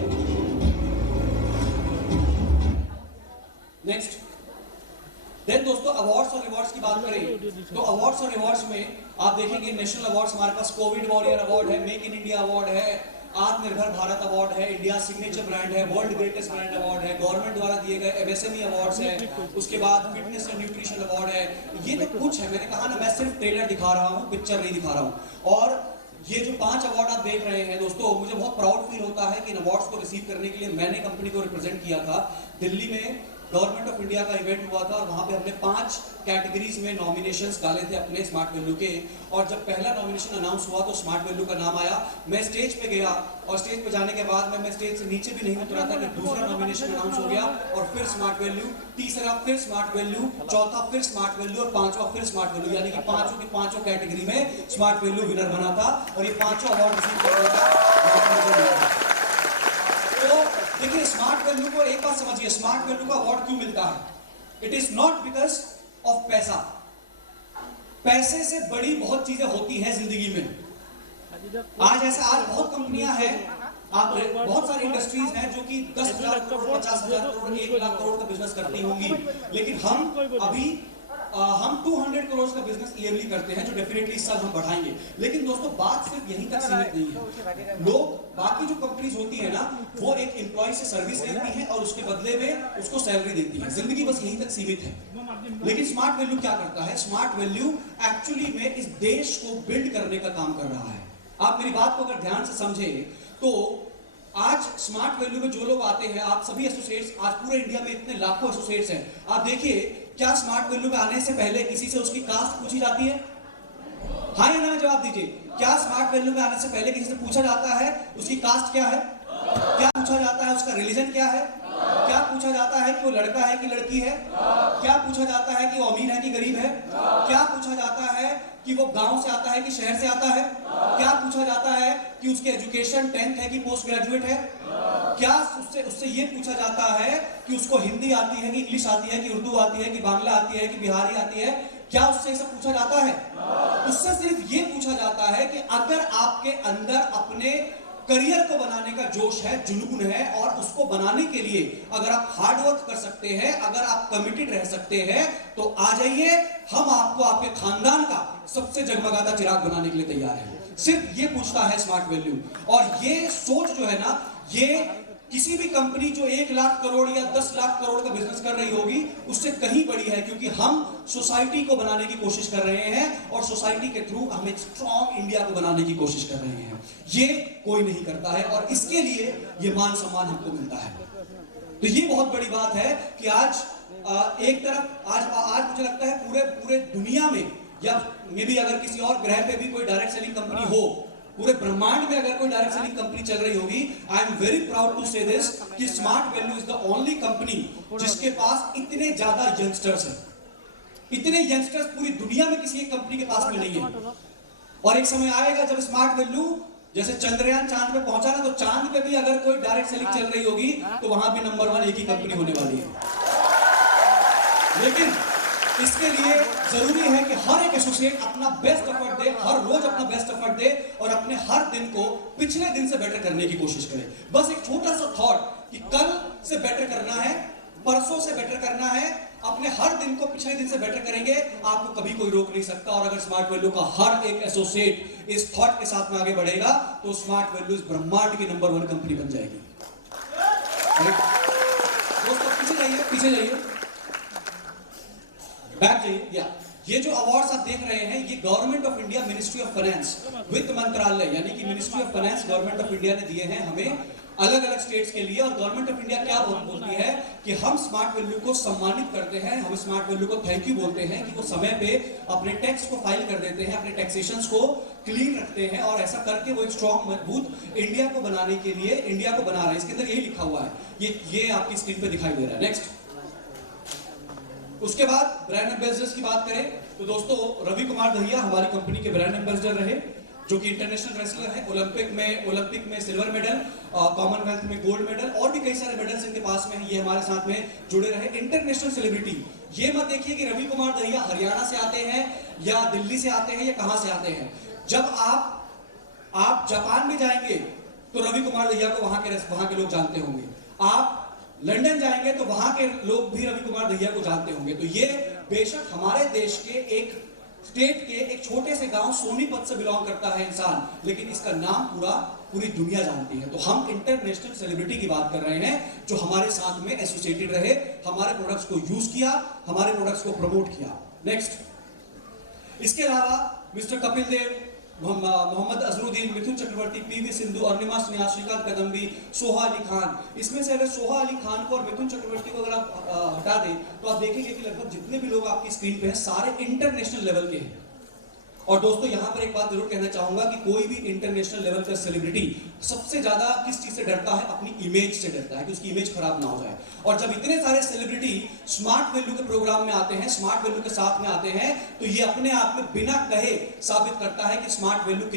नेक्स्ट, देन दोस्तों, अवार्ड्स और रिवॉर्ड्स की बात करें तो अवार्ड्स और रिवॉर्ड्स में आप देखेंगे नेशनल अवार्ड्स हमारे पास कोविड वॉरियर अवार्ड है, मेक इन इंडिया अवार्ड है, आत्मनिर्भर भारत अवार्ड है, इंडिया सिग्नेचर ब्रांड है, वर्ल्ड ग्रेटेस्ट ब्रांड अवार्ड है, गवर्नमेंट द्वारा दिए गए एमएसएमई अवार्ड्स है, उसके बाद फिटनेस एंड न्यूट्रिशन अवार्ड है। ये तो कुछ है, मैंने कहा ना, मैं सिर्फ ट्रेलर दिखा रहा हूँ, पिक्चर नहीं दिखा रहा हूँ। और ये जो 5 अवार्ड आप देख रहे हैं दोस्तों, मुझे बहुत प्राउड फील होता है कि इन अवार्ड्स को रिसीव करने के लिए मैंने कंपनी को रिप्रेजेंट किया था दिल्ली में गवर्नमेंट ऑफ इंडिया का इवेंट हुआ था और वहां पे हमने 5 कैटेगरीज में नॉमिनेशंस डाले थे अपने स्मार्ट वैल्यू के। और जब पहला नॉमिनेशन अनाउंस हुआ तो स्मार्ट वैल्यू का नाम आया। मैं स्टेज पे गया और स्टेज पे जाने के बाद मैं स्टेज से नीचे भी नहीं उतरा था कि दूसरा नॉमिनेशन अनाउंस हो गया और फिर स्मार्ट वैल्यू, तीसरा फिर स्मार्ट वैल्यू, चौथा फिर स्मार्ट वैल्यू और पांचवा फिर स्मार्ट वैल्यू, यानी कि पांचों की पांचों कैटेगरी में स्मार्ट वैल्यू विनर बना था और ये पांचों अवार्ड रिसीव करने का। तो देखिए, स्मार्ट वैल्यू को एक बात समझिए, स्मार्ट वैल्यू का अवार्ड क्यों मिलता है? It is not because of पैसा। पैसे से बड़ी बहुत चीजें होती हैं जिंदगी में। आज बहुत कंपनियां हैं, आप बहुत सारी इंडस्ट्रीज हैं जो कि 10,000 करोड़, 50,000 करोड़, 1 लाख करोड़ का बिजनेस करती होंगी, लेकिन हम 200 करोड़ का बिजनेस ईयरली करते हैं, जो डेफिनेटली इस साल हम बढ़ाएंगे। लेकिन दोस्तों, बात सिर्फ यहीं तक सीमित नहीं है। लोग, बाकी जो कंपनीज होती है ना, वो एक एम्प्लॉय से सर्विस लेती है और उसके बदले में उसको सैलरी देती है। जिंदगी बस यहीं तक सीमित है। लेकिन स्मार्ट वैल्यू क्या करता है? स्मार्ट वैल्यू एक्चुअली में इस देश को बिल्ड करने का काम कर रहा है। आप मेरी बात को अगर ध्यान से समझे तो आज स्मार्ट वैल्यू में जो लोग आते हैं, आप सभी एसोसिएट्स, आज पूरे इंडिया में इतने लाखों एसोसिएट्स हैं, आप देखिए, क्या स्मार्ट वैल्यू में आने से पहले किसी से उसकी कास्ट पूछी जाती है? हाँ या ना में जवाब दीजिए। क्या स्मार्ट वैल्यू में आने से पहले किसी से पूछा जाता है उसकी कास्ट क्या है? क्या पूछा जाता है उसका रिलीजन क्या है? क्या पूछा जाता है कि वो लड़का है कि लड़की है? क्या पूछा जाता है कि वो अमीर है कि गरीब है? क्या पूछा जाता है कि वो गांव से आता है कि शहर से आता है? क्या पूछा जाता है कि उसके एजुकेशन 10th है कि पोस्ट ग्रेजुएट है? क्या उससे ये पूछा जाता है कि उसको हिंदी आती है कि इंग्लिश आती है कि उर्दू आती है कि बांग्ला आती है कि बिहारी आती है? क्या उससे ये सब पूछा जाता है? उससे सिर्फ ये पूछा जाता है कि अगर आपके अंदर अपने करियर को बनाने का जोश है, जुनून है, और उसको बनाने के लिए अगर आप हार्ड वर्क कर सकते हैं, अगर आप कमिटेड रह सकते हैं, तो आ जाइए, हम आपको आपके खानदान का सबसे जगमगाता चिराग बनाने के लिए तैयार हैं। सिर्फ ये पूछता है स्मार्ट वैल्यू। और ये सोच जो है ना, ये किसी भी कंपनी जो 1 लाख करोड़ या 10 लाख करोड़ का बिजनेस कर रही होगी उससे कहीं बड़ी है, क्योंकि हम सोसाइटी को बनाने की कोशिश कर रहे हैं और सोसाइटी के थ्रू हम एक स्ट्रॉन्ग इंडिया को बनाने की कोशिश कर रहे हैं। ये कोई नहीं करता है और इसके लिए ये मान सम्मान हमको मिलता है। तो ये बहुत बड़ी बात है कि आज एक तरफ आज मुझे लगता है पूरे दुनिया में, या मे बी अगर किसी और ग्रह पे भी कोई डायरेक्ट सेलिंग कंपनी हो, पूरे ब्रह्मांड में अगर कोई डायरेक्ट सेलिंग कंपनी चल रही होगी, I am very proud to say this कि Smart Value is the only company जिसके पास इतने ज्यादा यंगस्टर्स हैं। इतने यंगस्टर्स पूरी दुनिया में किसी एक कंपनी के पास में नहीं है। और एक समय आएगा जब स्मार्ट वैल्यू, जैसे चंद्रयान चांद पे पहुंचा ना, तो चांद पे भी अगर कोई डायरेक्ट सेलिंग चल रही होगी तो वहां भी नंबर 1 एक ही कंपनी होने वाली है। लेकिन इसके लिए जरूरी है कि हर एक एसोसिएट अपना बेस्ट एफर्ट दे, हर रोज अपना बेस्ट एफर्ट दे और अपने हर दिन को पिछले दिन से बेटर करने की कोशिश करे। बस एक छोटा सा थॉट कि कल से बेटर करना है, परसों से बेटर करना है, अपने हर दिन को पिछले दिन से बेटर करेंगे, आपको कभी कोई रोक नहीं सकता। और अगर स्मार्ट वैल्यू का हर एक एसोसिएट इस थॉट के साथ में आगे बढ़ेगा तो स्मार्ट वैल्यू इस ब्रह्मांड की नंबर 1 कंपनी बन जाएगी। दोस्तों पीछे जाइए, बैक जाइए। या ये जो अवार्ड्स आप देख रहे हैं, ये government of India, ministry of finance, वित्त मंत्रालय यानी कि ministry of finance, government of India ने दिए हैं हमें अलग अलग स्टेट्स के लिए। और गवर्नमेंट ऑफ इंडिया क्या बोलती है कि हम स्मार्ट वैल्यू को सम्मानित करते हैं, हम स्मार्ट वैल्यू को थैंक यू बोलते हैं कि वो समय पे अपने टैक्स को फाइल कर देते हैं, अपने टैक्सेशंस को क्लीन रखते हैं और ऐसा करके वो एक स्ट्रॉन्ग मजबूत इंडिया को बनाने के लिए इंडिया को बना रहे हैं। इसके अंदर यही लिखा हुआ है, ये आपकी स्क्रीन पे दिखाई दे रहा है। नेक्स्ट, उसके बाद ब्रांड एम्बेसडर्स की बात करें तो दोस्तों रवि कुमार दहिया हमारी कंपनी के ब्रांड एम्बेसडर रहे, जो कि इंटरनेशनल रेसलर है। ओलंपिक में सिल्वर मेडल, कॉमनवेल्थ में गोल्ड मेडल और भी कई सारे मेडल्स इनके पास में हैं। ये हमारे साथ में जुड़े रहे। इंटरनेशनल सेलिब्रिटी, ये मत देखिए कि रवि कुमार दहिया हरियाणा से आते हैं या दिल्ली से आते हैं या कहां से आते हैं। जब आप जापान में जाएंगे तो रवि कुमार दहिया को वहां के लोग जानते होंगे। आप लंदन जाएंगे तो वहां के लोग भी रवि कुमार दहिया को जानते होंगे। तो ये बेशक हमारे देश के एक स्टेट के एक छोटे से गांव सोनीपत से बिलोंग करता है इंसान, लेकिन इसका नाम पूरी दुनिया जानती है। तो हम इंटरनेशनल सेलिब्रिटी की बात कर रहे हैं जो हमारे साथ में एसोसिएटेड रहे, हमारे प्रोडक्ट्स को यूज किया, हमारे प्रोडक्ट्स को प्रमोट किया। नेक्स्ट, इसके अलावा मिस्टर कपिल देव, मोहम्मद अजरुद्दीन, मिथुन चक्रवर्ती, पीवी सिंधु, अरुणिमा स्नेहा, श्रीकांत कदम्बी, सोहा अली खान। इसमें से अगर सोहा अली खान को और मिथुन चक्रवर्ती को अगर आप हटा दें तो आप देखेंगे कि लगभग जितने भी लोग आपकी स्क्रीन पे हैं सारे इंटरनेशनल लेवल के हैं। और दोस्तों यहां पर एक बात जरूर कहना चाहूंगा कि कोई भी इंटरनेशनल लेवल का सेलिब्रिटी सबसे ज्यादा किस चीज से डरता है? अपनी इमेज से डरता है कि उसकी इमेज खराब ना हो जाए। और जब इतने सारे सेलिब्रिटी स्मार्ट वैल्यू के प्रोग्राम में आते हैं, स्मार्ट वैल्यू के साथ में आते हैं, तो ये अपने आप में बिना कहे साबित करता है कि स्मार्ट वैल्यू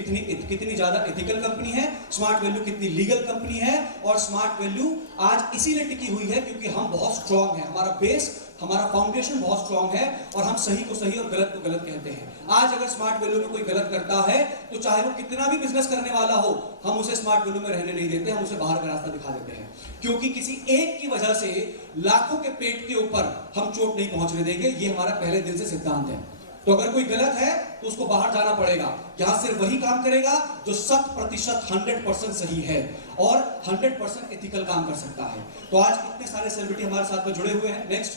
कितनी ज्यादा एथिकल कंपनी है, स्मार्ट वैल्यू कितनी लीगल कंपनी है। और स्मार्ट वैल्यू आज इसीलिए टिकी हुई है क्योंकि हम बहुत स्ट्रांग है, हमारा बेस, हमारा फाउंडेशन बहुत स्ट्रांग है और हम सही को सही और गलत को गलत कहते हैं। आज अगर स्मार्ट वैल्यू में कोई गलत करता है तो चाहे वो कितना भी बिजनेस करने वाला हो, हम उसे स्मार्ट वैल्यू में रहने नहीं देते, हम उसे बाहर का रास्ता दिखा देते हैं। क्योंकि किसी एक की वजह से लाखों के पेट के ऊपर हम चोट नहीं पहुंचने देंगे, ये हमारा पहले दिन से सिद्धांत है। तो अगर कोई गलत है तो उसको बाहर जाना पड़ेगा। यहां सिर्फ वही काम करेगा जो 100% 100% सही है और 100% एथिकल काम कर सकता है। तो आज इतने सारे सेलिब्रिटी हमारे साथ में जुड़े हुए हैं। नेक्स्ट,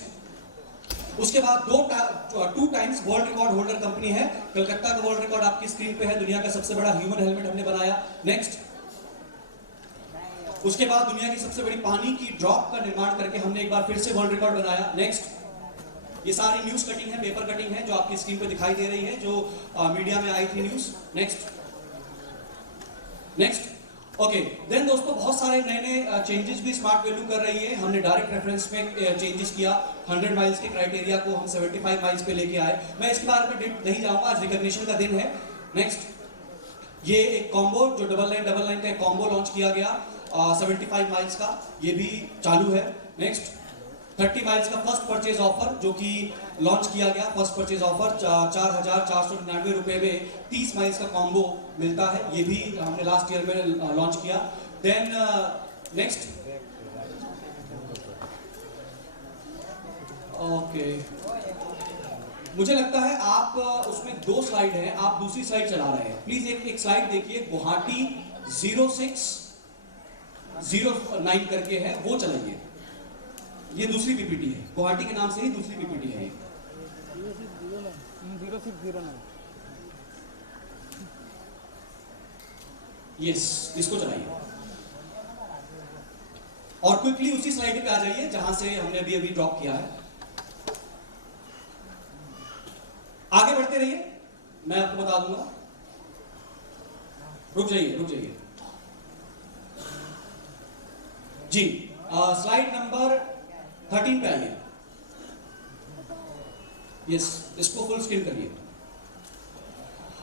उसके बाद 2 times world record holder company है। कलकत्ता का वर्ल्ड रिकॉर्ड आपकी स्क्रीन पे है, दुनिया का सबसे बड़ा ह्यूमन हेलमेट हमने बनाया। नेक्स्ट, उसके बाद दुनिया की सबसे बड़ी पानी की ड्रॉप का निर्माण करके हमने एक बार फिर से वर्ल्ड रिकॉर्ड बनाया। नेक्स्ट, ये सारी न्यूज कटिंग है, पेपर कटिंग है जो आपकी स्क्रीन पे दिखाई दे रही है, जो मीडिया में आई थी न्यूज। नेक्स्ट, ओके देन दोस्तों बहुत सारे नए नए चेंजेस भी स्मार्ट वैल्यू कर रही है। हमने डायरेक्ट रेफरेंस में चेंजेस किया, 100 माइल्स के क्राइटेरिया को हम 75 माइल्स पे लेके आए। मैं इसके बारे में नहीं जाऊंगा, आज रिकॉग्निशन का दिन है। नेक्स्ट, ये एक कॉम्बो जो 9999 का कॉम्बो लॉन्च किया गया 75 माइल्स का, ये भी चालू है। नेक्स्ट, 30 माइल्स का फर्स्ट परचेज ऑफर जो कि लॉन्च किया गया, फर्स्ट परचेज ऑफर 4,499 रुपए में 30 माइल्स का कॉम्बो मिलता है, ये भी हमने लास्ट ईयर में लॉन्च किया। देन नेक्स्ट, ओके, मुझे लगता है आप उसमें 2 स्लाइड हैं, आप दूसरी स्लाइड चला रहे हैं। प्लीज एक स्लाइड देखिए, गुवाहाटी 0609 करके है, वो चलाइए। ये दूसरी पीपीटी है, गुवाहाटी के नाम से ही दूसरी पीपीटी है। 0609 यस, इसको चलाइए और क्विकली उसी स्लाइड पे आ जाइए जहां से हमने अभी ड्रॉप किया है। आगे बढ़ते रहिए, मैं आपको बता दूंगा। रुक जाइए जी। स्लाइड नंबर 13 पे आइए। यस, इसको फुल स्क्रीन करिए।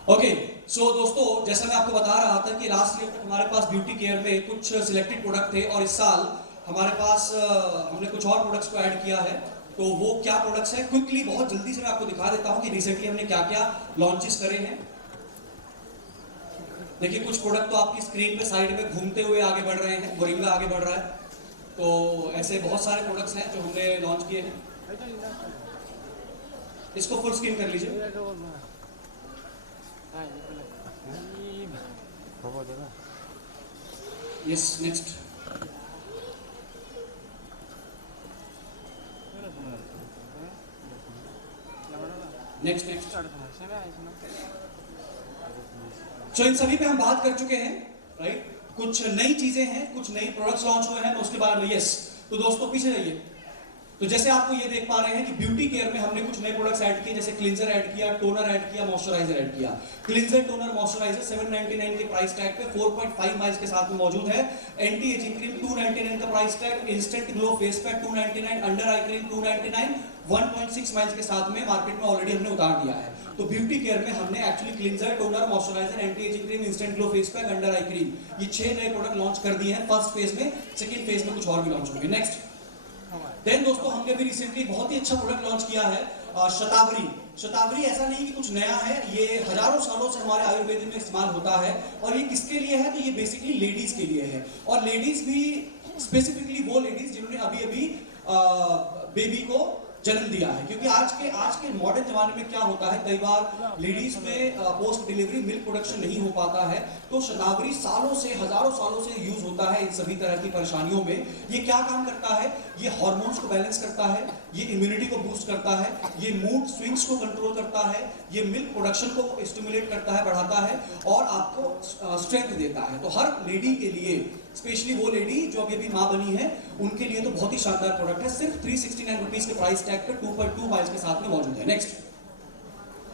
ओके, सो दोस्तों जैसा मैं आपको बता रहा था कि लास्ट ईयर तक हमारे पास ब्यूटी केयर में कुछ सिलेक्टेड प्रोडक्ट थे और इस साल हमारे पास हमने कुछ और प्रोडक्ट्स को ऐड किया है। तो वो क्या प्रोडक्ट्स है, क्विकली बहुत जल्दी से मैं आपको दिखा देता हूं कि रिसेंटली हमने क्या क्या लॉन्चेस करे हैं। देखिए कुछ प्रोडक्ट तो आपकी स्क्रीन पे साइड में घूमते हुए आगे बढ़ रहे हैं, मोरिंगा आगे बढ़ रहा है। तो ऐसे बहुत सारे प्रोडक्ट्स हैं जो हमने लॉन्च किए हैं। इसको फुल स्क्रीन कर लीजिए। यस, नेक्स्ट, सो इन सभी पे हम बात कर चुके हैं, राइट। कुछ नई चीजें हैं, कुछ नई प्रोडक्ट्स लॉन्च हुए हैं, उसके बारे में। यस, तो दोस्तों पीछे जाइए। तो जैसे आपको ये देख पा रहे हैं कि ब्यूटी केयर में हमने कुछ नए प्रोडक्ट्स ऐड किए, जैसे क्लींजर ऐड किया, टोनर ऐड किया, मॉइस्चराइजर ऐड किया। क्लींजर, टोनर, मॉइस्चराइजर 799 के प्राइस टैग पे 4.5 माइल्स के साथ में मौजूद है। एंटी एजिंग क्रीम 299 का price tag, instant glow face pack 299, under eye cream 299, 1.6 miles के साथ में मार्केट में ऑलरेडी हमने उतार दिया है। तो ब्यूटी केयर में हमने actually cleanser, toner, moisturiser, anti ageing cream, instant glow face pack, under eye cream, ये 6 नए प्रोडक्ट लॉन्च कर दिए हैं फर्स्ट फेज में। सेकंड फेज में कुछ और भी लॉन्च होंगे। नेक्स्ट, देन दोस्तों हमने भी रिसेंटली बहुत ही अच्छा प्रोडक्ट लॉन्च किया है, शतावरी। शतावरी ऐसा नहीं कि कुछ नया है, ये हजारों सालों से हमारे आयुर्वेद में इस्तेमाल होता है। और ये किसके लिए है, तो ये बेसिकली लेडीज के लिए है। और लेडीज भी स्पेसिफिकली वो लेडीज जिन्होंने अभी बेबी को जन्म दिया है। क्योंकि आज के मॉडर्न जमाने में क्या होता है, कई बार लेडीज में पोस्ट डिलीवरी मिल्क प्रोडक्शन नहीं हो पाता है, तो शतावरी सालों से, हजारों सालों से यूज होता है इन सभी तरह की परेशानियों में। ये क्या काम करता है, ये हार्मोन्स को बैलेंस करता है, ये इम्यूनिटी को बूस्ट करता है, ये मूड स्विंग्स को कंट्रोल करता है, ये मिल्क प्रोडक्शन को स्टिमुलेट करता है, बढ़ाता है और आपको स्ट्रेंथ देता है। तो हर लेडी के लिए, स्पेशली वो लेडी जो अभी माँ बनी है, उनके लिए तो बहुत ही शानदार प्रोडक्ट है। सिर्फ 369 रुपीज के प्राइस टैग पे 2.2 माइल्स के साथ में मौजूद है। नेक्स्ट,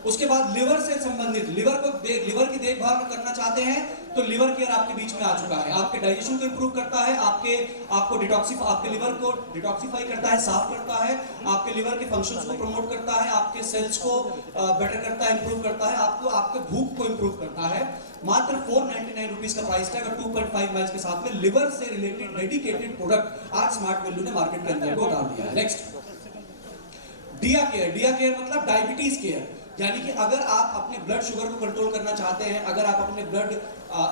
उसके बाद लिवर से संबंधित, लिवर की देखभाल करना चाहते हैं तो लिवर केयर आपके बीच में आ चुका है। आपके डाइजेशन को इंप्रूव करता है, आपके लिवर को डिटॉक्सिफाई करता है, साफ करता है, आपके लिवर के फंक्शंस को प्रमोट करता है, आपके सेल्स को बेटर करता है, इंप्रूव करता है, आपके भूख को इंप्रूव करता है। मात्र 499 रुपीज का प्राइस टैग और 2.5 माइल्स के साथ में लिवर से रिलेटेड डेडिकेटेड प्रोडक्ट आज स्मार्ट वैल्यू ने मार्केट के अंदर को डाल दिया है। नेक्स्ट, डिया केयर मतलब डायबिटीज केयर, यानी कि अगर आप अपने ब्लड शुगर को कंट्रोल करना चाहते हैं, अगर आप अपने ब्लड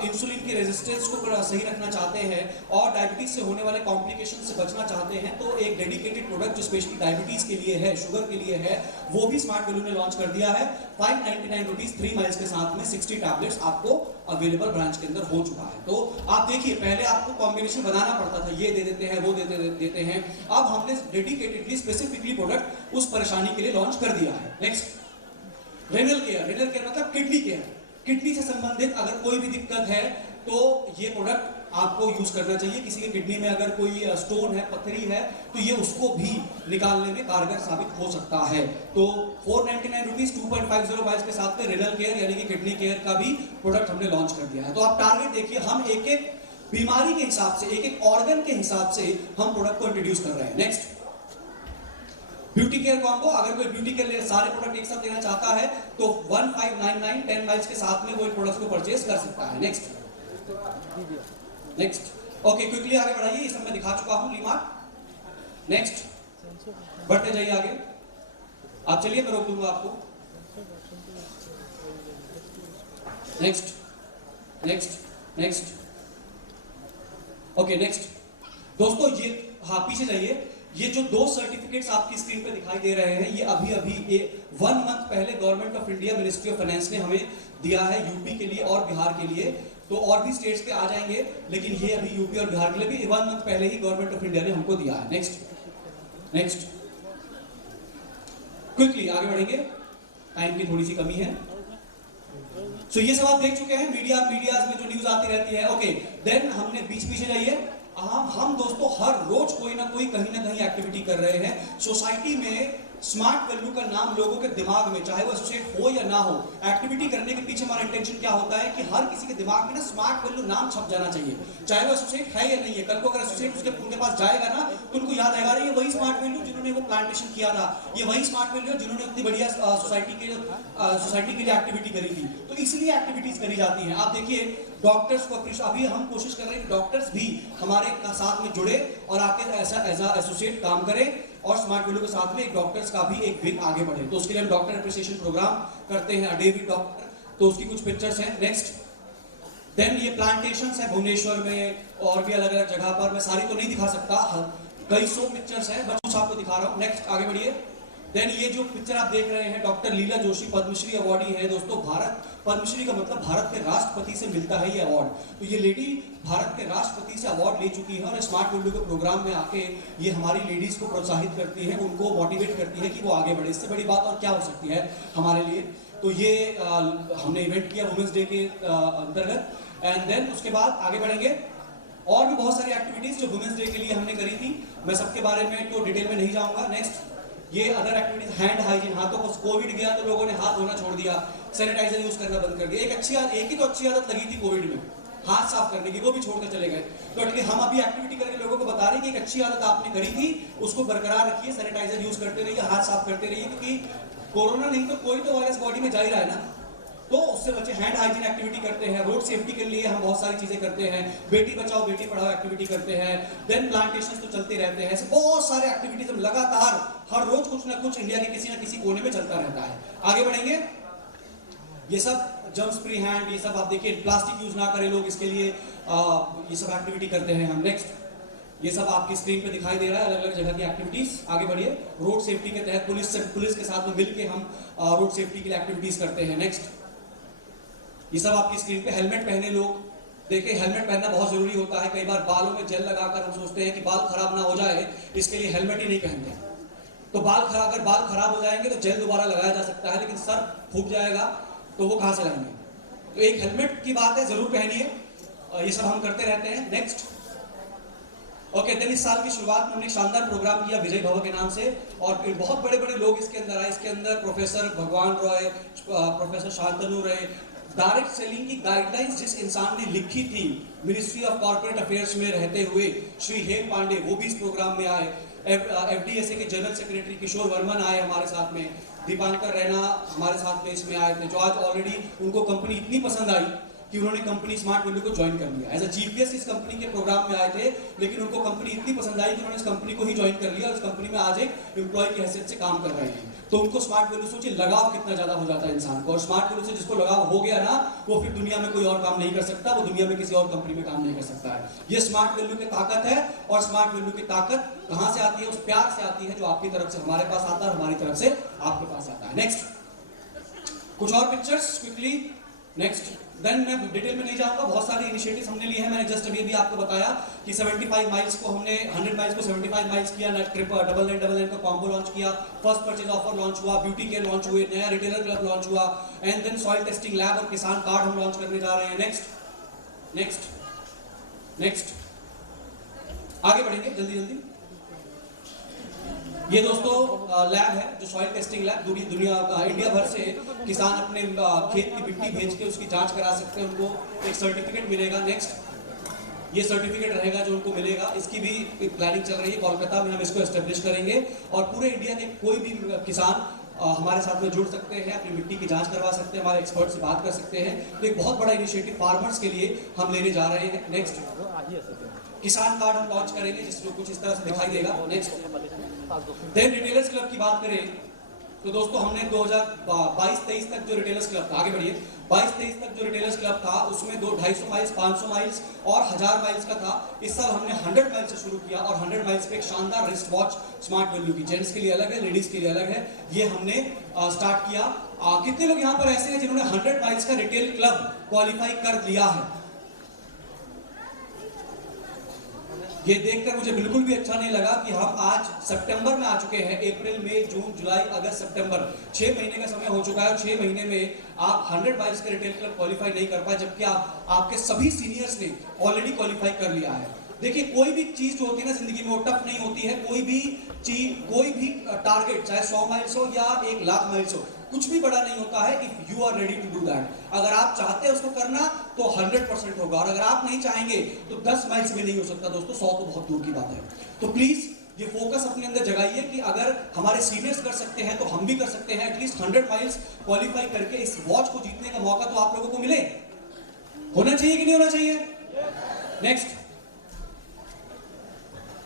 इंसुलिन की रेजिस्टेंस को सही रखना चाहते हैं और डायबिटीज से होने वाले कॉम्प्लिकेशन से बचना चाहते हैं, तो एक डेडिकेटेड प्रोडक्ट जो स्पेशली डायबिटीज के लिए है, शुगर के लिए है, वो भी स्मार्ट वैल्यू ने लॉन्च कर दिया है। 599 रुपीज 3 माइल्स के साथ में 60 टैबलेट्स आपको अवेलेबल ब्रांच के अंदर हो चुका है। तो आप देखिए, पहले आपको कॉम्बिनेशन बनाना पड़ता था, ये दे देते हैं, वो देते हैं। अब हमने डेडिकेटेडली स्पेसिफिकली प्रोडक्ट उस परेशानी के लिए लॉन्च कर दिया है। नेक्स्ट, रेनल केयर मतलब किडनी केयर। किडनी से संबंधित अगर कोई भी दिक्कत है तो ये प्रोडक्ट आपको यूज करना चाहिए। किसी के किडनी में अगर कोई स्टोन है, पथरी है, तो ये उसको भी निकालने में कारगर साबित हो सकता है। तो 499 रुपीज 2.50 माइल्स के साथ में रेनल केयर यानी कि किडनी केयर का भी प्रोडक्ट हमने लॉन्च कर दिया है। तो आप टारगेट देखिए, हम एक एक बीमारी के हिसाब से, एक एक ऑर्गन के हिसाब से हम प्रोडक्ट को इंट्रोड्यूस कर रहे हैं। Next, beauty care combo. अगर कोई ब्यूटी केयर सारे प्रोडक्ट एक साथ लेना चाहता है तो 1599 10 माइल्स के साथ में वो प्रोडक्ट को परचेज कर सकता है। नेक्स्ट, ओके, क्विकली आगे बढ़ाइए, ये सब मैं दिखा चुका हूं लीमार्ट। नेक्स्ट, बढ़ते जाइए आगे, आप चलिए, मैं रोक दूंगा आपको। नेक्स्ट, ओके, नेक्स्ट दोस्तों, ये पीछे जाइए। ये जो 2 सर्टिफिकेट्स आपकी स्क्रीन पे दिखाई दे रहे हैं, ये अभी 1 मंथ पहले government of India, ministry of finance ने हमें दिया है यूपी के लिए और बिहार के लिए। तो और भी स्टेट्स पे आ जाएंगे, लेकिन ये अभी यूपी और बिहार के लिए भी 1 मंथ पहले ही गवर्नमेंट ऑफ इंडिया ने हमको दिया है। नेक्स्ट, क्विकली आगे बढ़ेंगे, टाइम की थोड़ी सी कमी है। सो ये सब आप देख चुके हैं, मीडियाज में जो न्यूज आती रहती है। ओके, देन हमने पीछे जाइए। हम दोस्तों हर रोज कोई ना कोई कहीं ना कहीं एक्टिविटी कर रहे हैं। सोसाइटी में स्मार्ट वैल्यू का नाम लोगों के दिमाग में, चाहे वो एसोसिएट हो या ना हो, एक्टिविटी करने के पीछे हमारा इंटेंशन क्या होता है कि हर किसी के दिमाग में ना स्मार्ट वैल्यू नाम छप जाना चाहिए, चाहे वो एसोसिएट है या नहीं है। कल को अगर एसोसिएट उनके पास जाएगा ना, तो उनको याद आएगा, ये वही स्मार्ट वैल्यू जिन्होंने वो प्लांटेशन किया था, ये वही स्मार्ट वैल्यू जिन्होंने इतनी बढ़िया सोसाइटी के लिए एक्टिविटी करी थी। तो इसलिए एक्टिविटीज करी जाती हैं। आप देखिए, डॉक्टर्स को अभी हम कोशिश कर रहे हैं कि डॉक्टर्स भी हमारे साथ में जुड़े और आके ऐसा एसोसिएट काम करें और स्मार्ट वैल्यू के साथ में एक डॉक्टर्स का भी एक विंग आगे बढ़े। तो उसके लिए हम डॉक्टर एप्रिसिएशन प्रोग्राम करते हैं, डेविड डॉक्टर, तो उसकी कुछ पिक्चर्स हैं। नेक्स्ट, देन ये प्लांटेशंस है भुवनेश्वर में और भी अलग अलग जगह पर, मैं सारी तो नहीं दिखा सकता, कई 100 पिक्चर्स हैं, बस कुछ आपको दिखा रहा हूँ। नेक्स्ट, आगे बढ़िए। देन ये जो पिक्चर आप देख रहे हैं, डॉक्टर लीला जोशी पद्मश्री अवार्डी है दोस्तों। भारत, पद्मश्री का मतलब भारत के राष्ट्रपति से मिलता है ये अवार्ड। तो ये लेडी भारत के राष्ट्रपति से अवार्ड ले चुकी है और स्मार्ट वैल्यू के प्रोग्राम में आके ये हमारी लेडीज को प्रोत्साहित करती है, उनको मोटिवेट करती है कि वो आगे बढ़े। इससे बड़ी बात और क्या हो सकती है हमारे लिए। तो ये हमने इवेंट किया वुमेन्स डे के अंतर्गत। एंड देन उसके बाद आगे बढ़ेंगे, और भी बहुत सारी एक्टिविटीज जो वुमेन्स डे के लिए हमने करी थी, मैं सबके बारे में तो डिटेल में नहीं जाऊंगा। नेक्स्ट, ये अदर एक्टिविटीज, हैंड हाइजीन, हाथों को कोविड गया तो लोगों ने हाथ धोना छोड़ दिया, सैनिटाइजर यूज करना बंद कर दिया। एक ही तो अच्छी आदत लगी थी कोविड में, हाथ साफ करने की, वो भी छोड़कर चले गए। तो हम अभी एक्टिविटी करके लोगों को बता रहे हैं कि एक अच्छी आदत आपने करी थी, उसको बरकरार रखिए, सैनिटाइजर यूज करते रहिए, हाथ साफ करते रहिए, क्योंकि कोरोना नहीं तो कोई तो वायरस बॉडी में जा ही रहा है ना, तो उससे बचे। हैंड हाइजीन एक्टिविटी करते हैं, रोड सेफ्टी के लिए हम बहुत सारी चीजें करते हैं, बेटी बचाओ बेटी पढ़ाओ एक्टिविटी करते हैं, देन प्लांटेशन तो चलते रहते हैं। ऐसे बहुत सारे एक्टिविटीज हम लगातार हर रोज कुछ ना कुछ इंडिया के किसी ना किसी कोने में चलता रहता है। आगे बढ़ेंगे, ये सब जर्म्स फ्री हैंड, ये सब आप देखिए, प्लास्टिक यूज ना करें लोग, इसके लिए ये सब एक्टिविटी करते हैं हम। नेक्स्ट, ये सब आपकी स्क्रीन पे दिखाई दे रहा है, अलग अलग जगह की एक्टिविटीज। आगे बढ़िए। रोड सेफ्टी के तहत पुलिस के साथ में मिलकर हम रोड सेफ्टी के लिए एक्टिविटीज करते हैं। नेक्स्ट, ये सब आपकी स्क्रीन पे। हेलमेट पहने लोग, देखिए हेलमेट पहनना बहुत जरूरी होता है। कई बार बालों में जेल लगाकर हम सोचते हैं कि बाल खराब ना हो जाए, इसके लिए हेलमेट ही नहीं पहनते। तो अगर बाल खराब हो जाएंगे तो जेल दोबारा लगाया जा सकता है, लेकिन सर फूक जाएगा तो वो कहां से लाएंगे। तो एक हेलमेट की बात है, जरूर पहनिए। ये सब हम करते रहते हैं। Next, okay. देन इस साल की शुरुआत में हमने शानदार प्रोग्राम किया विजय भव के नाम से, और बहुत बड़े बड़े लोग इसके अंदर आए। इसके अंदर प्रोफेसर भगवान Roy, professor Shantanu Roy. Direct selling की गाइडलाइंस जिस इंसान ने लिखी थी मिनिस्ट्री ऑफ कॉर्पोरेट अफेयर्स में रहते हुए, श्री हेम पांडे, वो भी इस प्रोग्राम में आए। एफडीएसए के जनरल सेक्रेटरी किशोर वर्मन आए हमारे साथ में। दीपांकर रैना हमारे साथ में इसमें आए थे, जो आज ऑलरेडी उनको कंपनी इतनी पसंद आई कि उन्होंने कंपनी स्मार्ट वैल्यू को ज्वाइन कर लिया। एज अ चीफ गेस्ट इस कंपनी के प्रोग्राम में आए थे, लेकिन उनको कंपनी इतनी पसंद आई कि उन्होंने इस कंपनी को ही ज्वाइन कर लिया और इस कंपनी में आज एक एम्प्लॉय की हैसियत से काम कर रहे हैं। तो उनको स्मार्ट वैल्यू, सोचिए लगाव कितना ज्यादा हो जाता है इंसान को। और स्मार्ट वैल्यू से जिसको लगाव हो गया ना, वो फिर दुनिया में कोई और काम नहीं कर सकता, वो दुनिया में किसी और कंपनी में काम नहीं कर सकता है। ये स्मार्ट वैल्यू की ताकत है। और स्मार्ट वैल्यू की ताकत कहां से आती है? उस प्यार से आती है जो आपकी तरफ से हमारे पास आता है, हमारी तरफ से आपके पास आता है। नेक्स्ट, कुछ और पिक्चर्स क्विकली। नेक्स्ट, देन मैं डिटेल में नहीं जाऊंगा, बहुत सारे इनिशिएटिव्स हमने लिए हैं। मैंने जस्ट अभी आपको बताया कि 75 माइल्स को हमने 100 माइल्स को 75 माइल्स किया, ट्रिप डबल नाइन का कॉम्बो लॉन्च किया, फर्स्ट परचेज ऑफर लॉन्च हुआ, ब्यूटी केयर लॉन्च हुए, नया रिटेलर क्लब लॉन्च हुआ, and then soil testing lab और किसान कार्ड हम लॉन्च करने जा रहे हैं। नेक्स्ट, आगे बढ़ेंगे जल्दी। ये दोस्तों लैब है, जो सॉइल टेस्टिंग लैब, इंडिया भर से किसान अपने खेत की मिट्टी भेज के उसकी जांच करा सकते हैं, उनको एक सर्टिफिकेट मिलेगा। नेक्स्ट, ये सर्टिफिकेट रहेगा जो उनको मिलेगा। इसकी भी प्लानिंग चल रही है, कोलकाता में हम इसको एस्टेब्लिश करेंगे और पूरे इंडिया के कोई भी किसान हमारे साथ में जुड़ सकते हैं, अपनी मिट्टी की जांच करवा सकते हैं, हमारे एक्सपर्ट से बात कर सकते हैं। तो एक बहुत बड़ा इनिशिएटिव फार्मर्स के लिए हम लेने जा रहे हैं। नेक्स्ट, किसान कार्ड हम लॉन्च करेंगे, जिसको कुछ इस तरह से दिखाई देगा। नेक्स्ट, देन रिटेलर्स क्लब की बात करें तो दोस्तों हमने 2022-23 तक जो रिटेलर्स क्लब था, आगे बढ़िए, 22-23 तक जो रिटेलर्स क्लब था उसमें 250 माइल्स, 500 माइल्स और 1000 माइल्स का था। इस साल हमने 100 माइल्स से शुरू किया और 100 माइल्स पे एक शानदार रिस्ट वॉच स्मार्ट वैल्यू की, जेंट्स के लिए अलग है, लेडीज के लिए अलग है, ये हमने स्टार्ट किया। कितने लोग यहाँ पर ऐसे हैं जिन्होंने 100 माइल्स का रिटेल क्लब क्वालिफाई कर लिया है? ये देखकर मुझे बिल्कुल भी अच्छा नहीं लगा कि हम आज सितंबर में आ चुके हैं। अप्रैल, मई, जून, जुलाई, अगस्त, सितंबर, 6 महीने का समय हो चुका है और 6 महीने में आप 100 माइल्स के रिटेल क्लब क्वालिफाई नहीं कर पाए, जबकि आपके सभी सीनियर्स ने ऑलरेडी क्वालिफाई कर लिया है। देखिए, कोई भी चीज जो होती है ना जिंदगी में, वो टफ नहीं होती है। कोई भी चीज, कोई भी टारगेट, चाहे 100 माइल्स हो या 1 लाख माइल्स हो, कुछ भी बड़ा नहीं होता है if you are ready to do that. अगर आप चाहते हैं उसको करना तो 100% होगा, और अगर आप नहीं चाहेंगे तो 10 माइल्स में नहीं हो सकता दोस्तों, 100 तो बहुत दूर की बात है। तो प्लीज ये फोकस अपने अंदर जगाइए कि अगर हमारे सीनियर्स कर सकते हैं तो हम भी कर सकते हैं। एटलीस्ट 100 माइल्स क्वालिफाई करके इस वॉच को जीतने का मौका तो आप लोगों को मिले। होना चाहिए कि नहीं होना चाहिए? नेक्स्ट,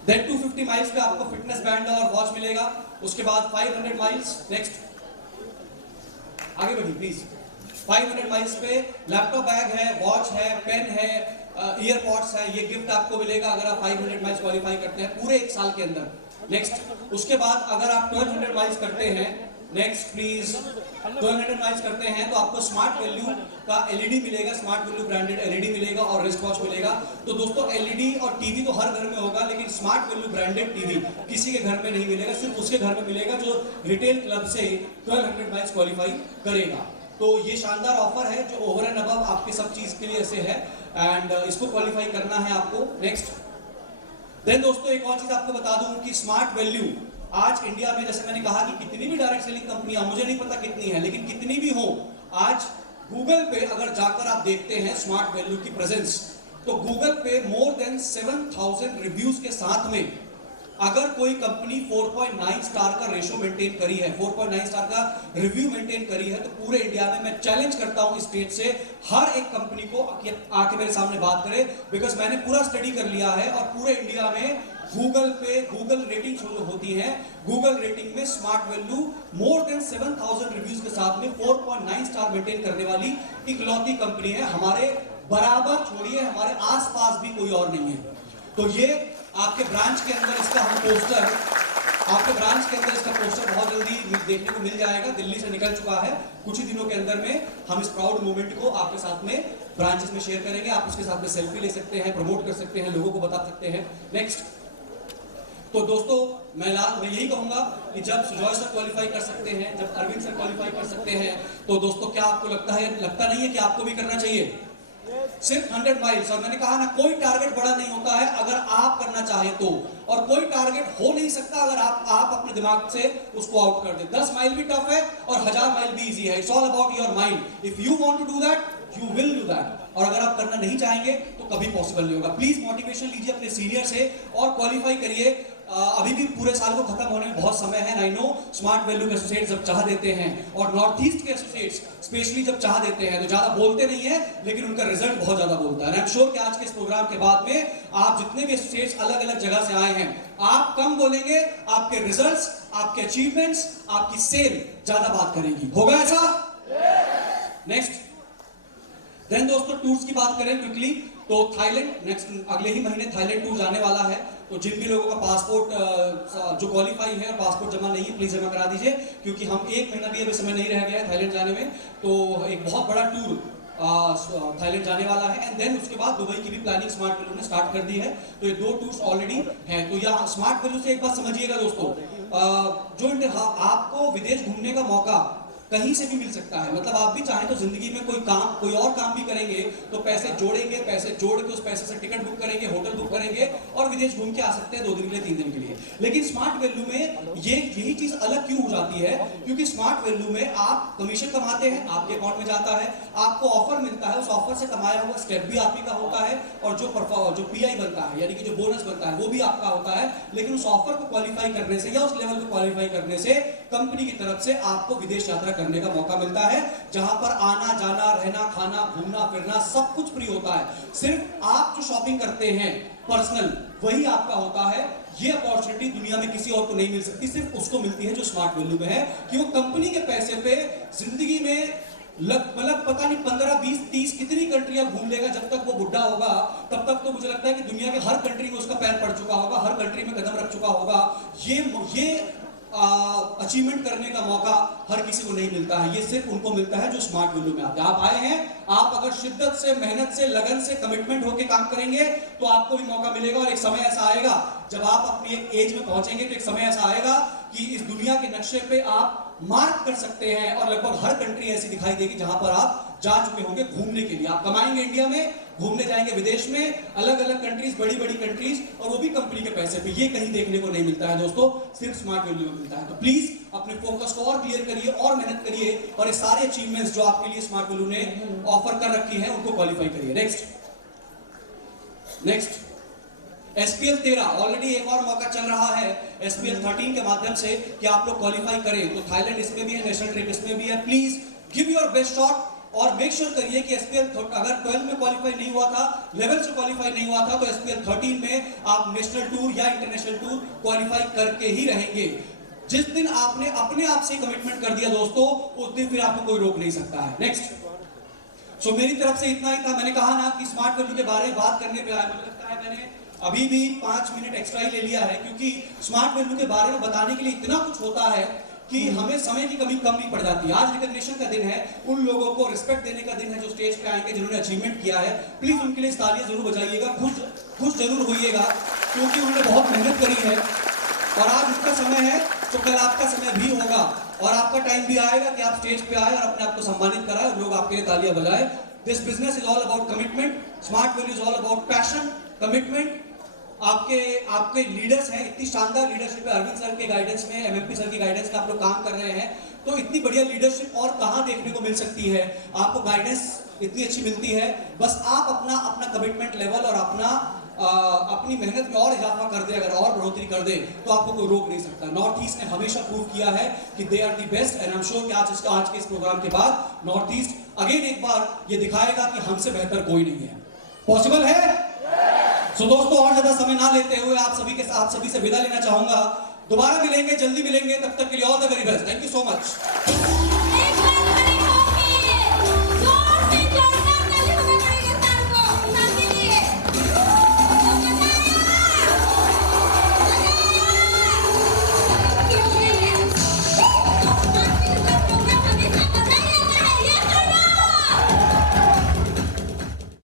देन 250 माइल्स पे आपको फिटनेस बैंड और वॉच मिलेगा। उसके बाद 500 माइल्स, नेक्स्ट आगे बढ़िए प्लीज। 500 माइल्स पे लैपटॉप बैग है, वॉच है, पेन है, ईयरपॉड्स है, ये गिफ्ट आपको मिलेगा अगर आप 500 माइल्स क्वालिफाई करते हैं पूरे 1 साल के अंदर। नेक्स्ट, उसके बाद अगर आप 1200 माइल्स करते हैं, नेक्स्ट प्लीज, 1200 माइल्स करते हैं तो आपको स्मार्ट वैल्यू का एलईडी मिलेगा, स्मार्ट वैल्यू ब्रांडेड एलईडी मिलेगा और रिस्ट वॉच मिलेगा। तो दोस्तों, एलईडी और टीवी तो हर घर में होगा, लेकिन स्मार्ट वैल्यू ब्रांडेड टीवी किसी के घर में नहीं मिलेगा, सिर्फ उसके घर में मिलेगा जो रिटेल क्लब से 1200 माइल्स क्वालिफाई करेगा। तो ये शानदार ऑफर है जो ओवर एंड अबव आपके सब चीज के लिए ऐसे है, एंड इसको क्वालिफाई करना है आपको। नेक्स्ट, देन दोस्तों एक और चीज आपको बता दूं कि स्मार्ट वैल्यू आज इंडिया में, जैसे मैंने कहा कि कितनी भी डायरेक्ट सेलिंग कंपनियां, मुझे नहीं पता कितनी है, लेकिन कितनी भी हो, आज गूगल पे अगर जाकर आप देखते हैं स्मार्ट वैल्यू की प्रेजेंस, तो गूगल पे मोर देन 7000 रिव्यूज के साथ में अगर कोई कंपनी 4.9 स्टार का रेशो मेंटेन करी है, 4.9 स्टार का रिव्यू मेंटेन करी है, तो पूरे इंडिया में मैं चैलेंज करता हूं इस स्टेज से हर एक कंपनी को आके मेरे सामने बात करे, बिकॉज मैंने पूरा स्टडी कर लिया है और पूरे इंडिया में गूगल पे गूगल रेटिंग जो होती है, गूगल रेटिंग में smart value more than 7000 reviews के साथ में 4.9 स्टार मेंटेन करने वाली इकलौती कंपनी है। हमारे बराबर छोड़िए, हमारे आसपास भी कोई और नहीं है। तो ये आपके ब्रांच के अंदर इसका हम पोस्टर, आपके ब्रांच के अंदर इसका पोस्टर बहुत जल्दी देखने को मिल जाएगा। दिल्ली से निकल चुका है, कुछ ही दिनों के अंदर में हम इस प्राउड मोमेंट को आपके साथ में ब्रांचेस में शेयर करेंगे। आप उसके साथ में सेल्फी ले सकते हैं, प्रमोट कर सकते हैं, लोगों को बता सकते हैं। नेक्स्ट, तो दोस्तों मैं यही कहूंगा कि जब सुजॉय सर क्वालिफाई कर सकते हैं, जब अरविंद सर क्वालिफाई कर सकते हैं, तो दोस्तों क्या आपको लगता नहीं है कि आपको भी करना चाहिए? सिर्फ 100 माइल्स, और मैंने कहा ना कोई टारगेट बड़ा नहीं होता है अगर आप करना चाहे तो, और कोई टारगेट हो नहीं सकता अगर आप अपने दिमाग से उसको आउट कर दे। 10 माइल भी टफ है और 1000 माइल भी इजी है। It's all about your mind. If you want to do that, you will do that. और अगर आप करना नहीं चाहेंगे तो कभी पॉसिबल नहीं होगा। प्लीज मोटिवेशन लीजिए अपने सीनियर से और क्वालिफाई करिए। अभी भी पूरे साल को खत्म होने में बहुत समय है। आई नो स्मार्ट वैल्यू के एसोसिएट्स जब चाह देते हैं और नॉर्थ ईस्ट के एसोसिएट्स स्पेशली जब चाह देते हैं तो ज्यादा बोलते नहीं है, लेकिन उनका रिजल्ट बहुत ज्यादा बोलता है। आई एम श्योर कि आज के इस प्रोग्राम के बाद में आप जितने भी एसोसिएट्स अलग अलग जगह से आए हैं, आप कम बोलेंगे, आपके रिजल्ट्स, आपके अचीवमेंट्स, आपकी सेल ज्यादा बात करेगी। होगा ऐसा? नेक्स्ट देन दोस्तों टूर्स की बात करें क्विकली, तो थाईलैंड नेक्स्ट अगले ही महीने थाईलैंड टूर जाने वाला है। तो जिन भी लोगों का पासपोर्ट जो क्वालिफाई है और पासपोर्ट जमा नहीं है, प्लीज जमा करा दीजिए, क्योंकि हम 1 महीना भी अभी समय नहीं रह गया है थाईलैंड जाने में। तो एक बहुत बड़ा टूर थाईलैंड जाने वाला है। एंड देन उसके बाद दुबई की भी प्लानिंग स्मार्ट वैल्यू ने स्टार्ट कर दी है। तो ये 2 टूर्स ऑलरेडी हैं। तो यहाँ स्मार्ट वैल्यू से एक बात समझिएगा दोस्तों, जो आपको विदेश घूमने का मौका कहीं से भी मिल सकता है। मतलब आप भी चाहें तो जिंदगी में कोई और काम भी करेंगे तो पैसे जोड़ेंगे, पैसे जोड़ के उस पैसे से टिकट बुक करेंगे, होटल बुक करेंगे और विदेश घूम के आ सकते हैं 2 दिन के लिए, 3 दिन के लिए। लेकिन स्मार्ट वैल्यू में यही चीज अलग क्यों हो जाती है? क्योंकि स्मार्ट वैल्यू में आप कमीशन कमाते हैं, आपके अकाउंट में जाता है, आपको ऑफर मिलता है, उस ऑफर से कमाया हुआ स्टेप भी आप ही का होता है, और जो पीआई बनता है यानी कि जो बोनस बनता है वो भी आपका होता है। लेकिन उस ऑफर को क्वालिफाई करने से या उस लेवल को क्वालिफाई करने से कंपनी की तरफ से आपको विदेश यात्रा करने का मौका मिलता है, जहां पर आना जाना, रहना, खाना, घूमना फिरना सब कुछ फ्री होता है। सिर्फ आप जो शॉपिंग करते हैं पर्सनल, वही आपका होता है। ये अपॉर्चुनिटी दुनिया में किसी और को नहीं मिल सकती, सिर्फ उसको मिलती है जो स्मार्ट वैल्यू में है, कि वो कंपनी के पैसे पे जिंदगी में मतलब पता नहीं 15, 20, 30 कितनी कंट्रियां घूम लेगा। जब तक वो बुढ़ा होगा तब तक तो मुझे लगता है कि दुनिया के हर कंट्री में उसका पैर पड़ चुका होगा, हर कंट्री में कदम रख चुका होगा। ये अचीवमेंट करने का मौका हर किसी को नहीं मिलता है। ये सिर्फ उनको मिलता है जो स्मार्ट वैल्यू में आते हैं। आप आए हैं, आप अगर शिद्दत से, मेहनत से, लगन से, कमिटमेंट होकर काम करेंगे तो आपको भी मौका मिलेगा। और एक समय ऐसा आएगा जब आप अपनी एक एज में पहुंचेंगे, तो एक समय ऐसा आएगा कि इस दुनिया के नक्शे पे आप मार्क कर सकते हैं, और लगभग हर कंट्री ऐसी दिखाई देगी जहां पर आप जा चुके होंगे घूमने के लिए। आप कमाएंगे इंडिया में, घूमने जाएंगे विदेश में, अलग अलग कंट्रीज, बड़ी बड़ी कंट्रीज, और वो भी कंपनी के पैसे पे। ये कहीं देखने को नहीं मिलता है दोस्तों, सिर्फ स्मार्ट वैल्यू में मिलता है। तो प्लीज अपने फोकस को और क्लियर करिए और मेहनत करिए, और ये सारे अचीवमेंट्स जो आपके लिए स्मार्ट वैल्यू ने ऑफर कर रखी है उनको क्वालिफाई करिए। नेक्स्ट SPL 13 ऑलरेडी एक और मौका चल रहा है SPL 13 के माध्यम से कि आप लोग क्वालिफाई करें। तो थाईलैंड इसमें भी है, नेशनल ट्रिप इसमें भी है। Please give your best shot और मेक श्योर करिए कि SPL अगर 12 में क्वालिफाई नहीं हुआ था, लेवल से क्वालिफाई नहीं हुआ था, तो SPL 13 में आप नेशनल टूर या इंटरनेशनल टूर क्वालिफाई करके ही रहेंगे। जिस दिन आपने अपने आप से कमिटमेंट कर दिया दोस्तों, उस दिन फिर आपको कोई रोक नहीं सकता है। नेक्स्ट, मेरी तरफ से इतना ही था। मैंने कहा ना कि स्मार्ट वैल्यू के बारे में बात करने पे आया, मुझे लगता है मैंने अभी भी 5 मिनट एक्स्ट्रा ही ले लिया है, क्योंकि स्मार्ट वैल्यू के बारे में बताने के लिए इतना कुछ होता है कि हमें समय की कमी कम भी पड़ जाती है। आज रिकॉग्निशन का दिन है, उन लोगों को रिस्पेक्ट देने का दिन है जो स्टेज पे आएंगे, जिन्होंने अचीवमेंट किया है। प्लीज उनके लिए तालियां जरूर बजाइएगा, खुश जरूर होइएगा, क्योंकि उन्होंने बहुत मेहनत करी है। और आज उसका समय है तो कल आपका समय भी होगा, और आपका टाइम भी आएगा कि आप स्टेज पे आए और अपने आप को सम्मानित कराए और लोग आपके लिए तालियां बजाए। This business is all about commitment, smart Value is all about passion, commitment. आपके लीडर्स हैं, इतनी शानदार लीडरशिप है अरविंद सर के गाइडेंस में, MMP सर की गाइडेंस में आप लोग काम कर रहे हैं। तो इतनी बढ़िया लीडरशिप और कहां देखने को मिल सकती है? आपको गाइडेंस इतनी अच्छी मिलती है, बस आप अपना कमिटमेंट लेवल और अपनी मेहनत में और इजाफा कर दे, अगर और बढ़ोतरी कर दे, तो आपको कोई रोक नहीं सकता। नॉर्थ ईस्ट ने हमेशा प्रूव किया है कि they are the best, and I am sure कि आज के इस प्रोग्राम के बाद नॉर्थ ईस्ट अगेन एक बार ये दिखाएगा कि हमसे बेहतर कोई नहीं है। पॉसिबल है? सो दोस्तों, और ज्यादा समय ना लेते हुए आप सभी से विदा लेना चाहूंगा। दोबारा मिलेंगे, जल्दी मिलेंगे, तब तक के लिए all the very best. Thank you so much.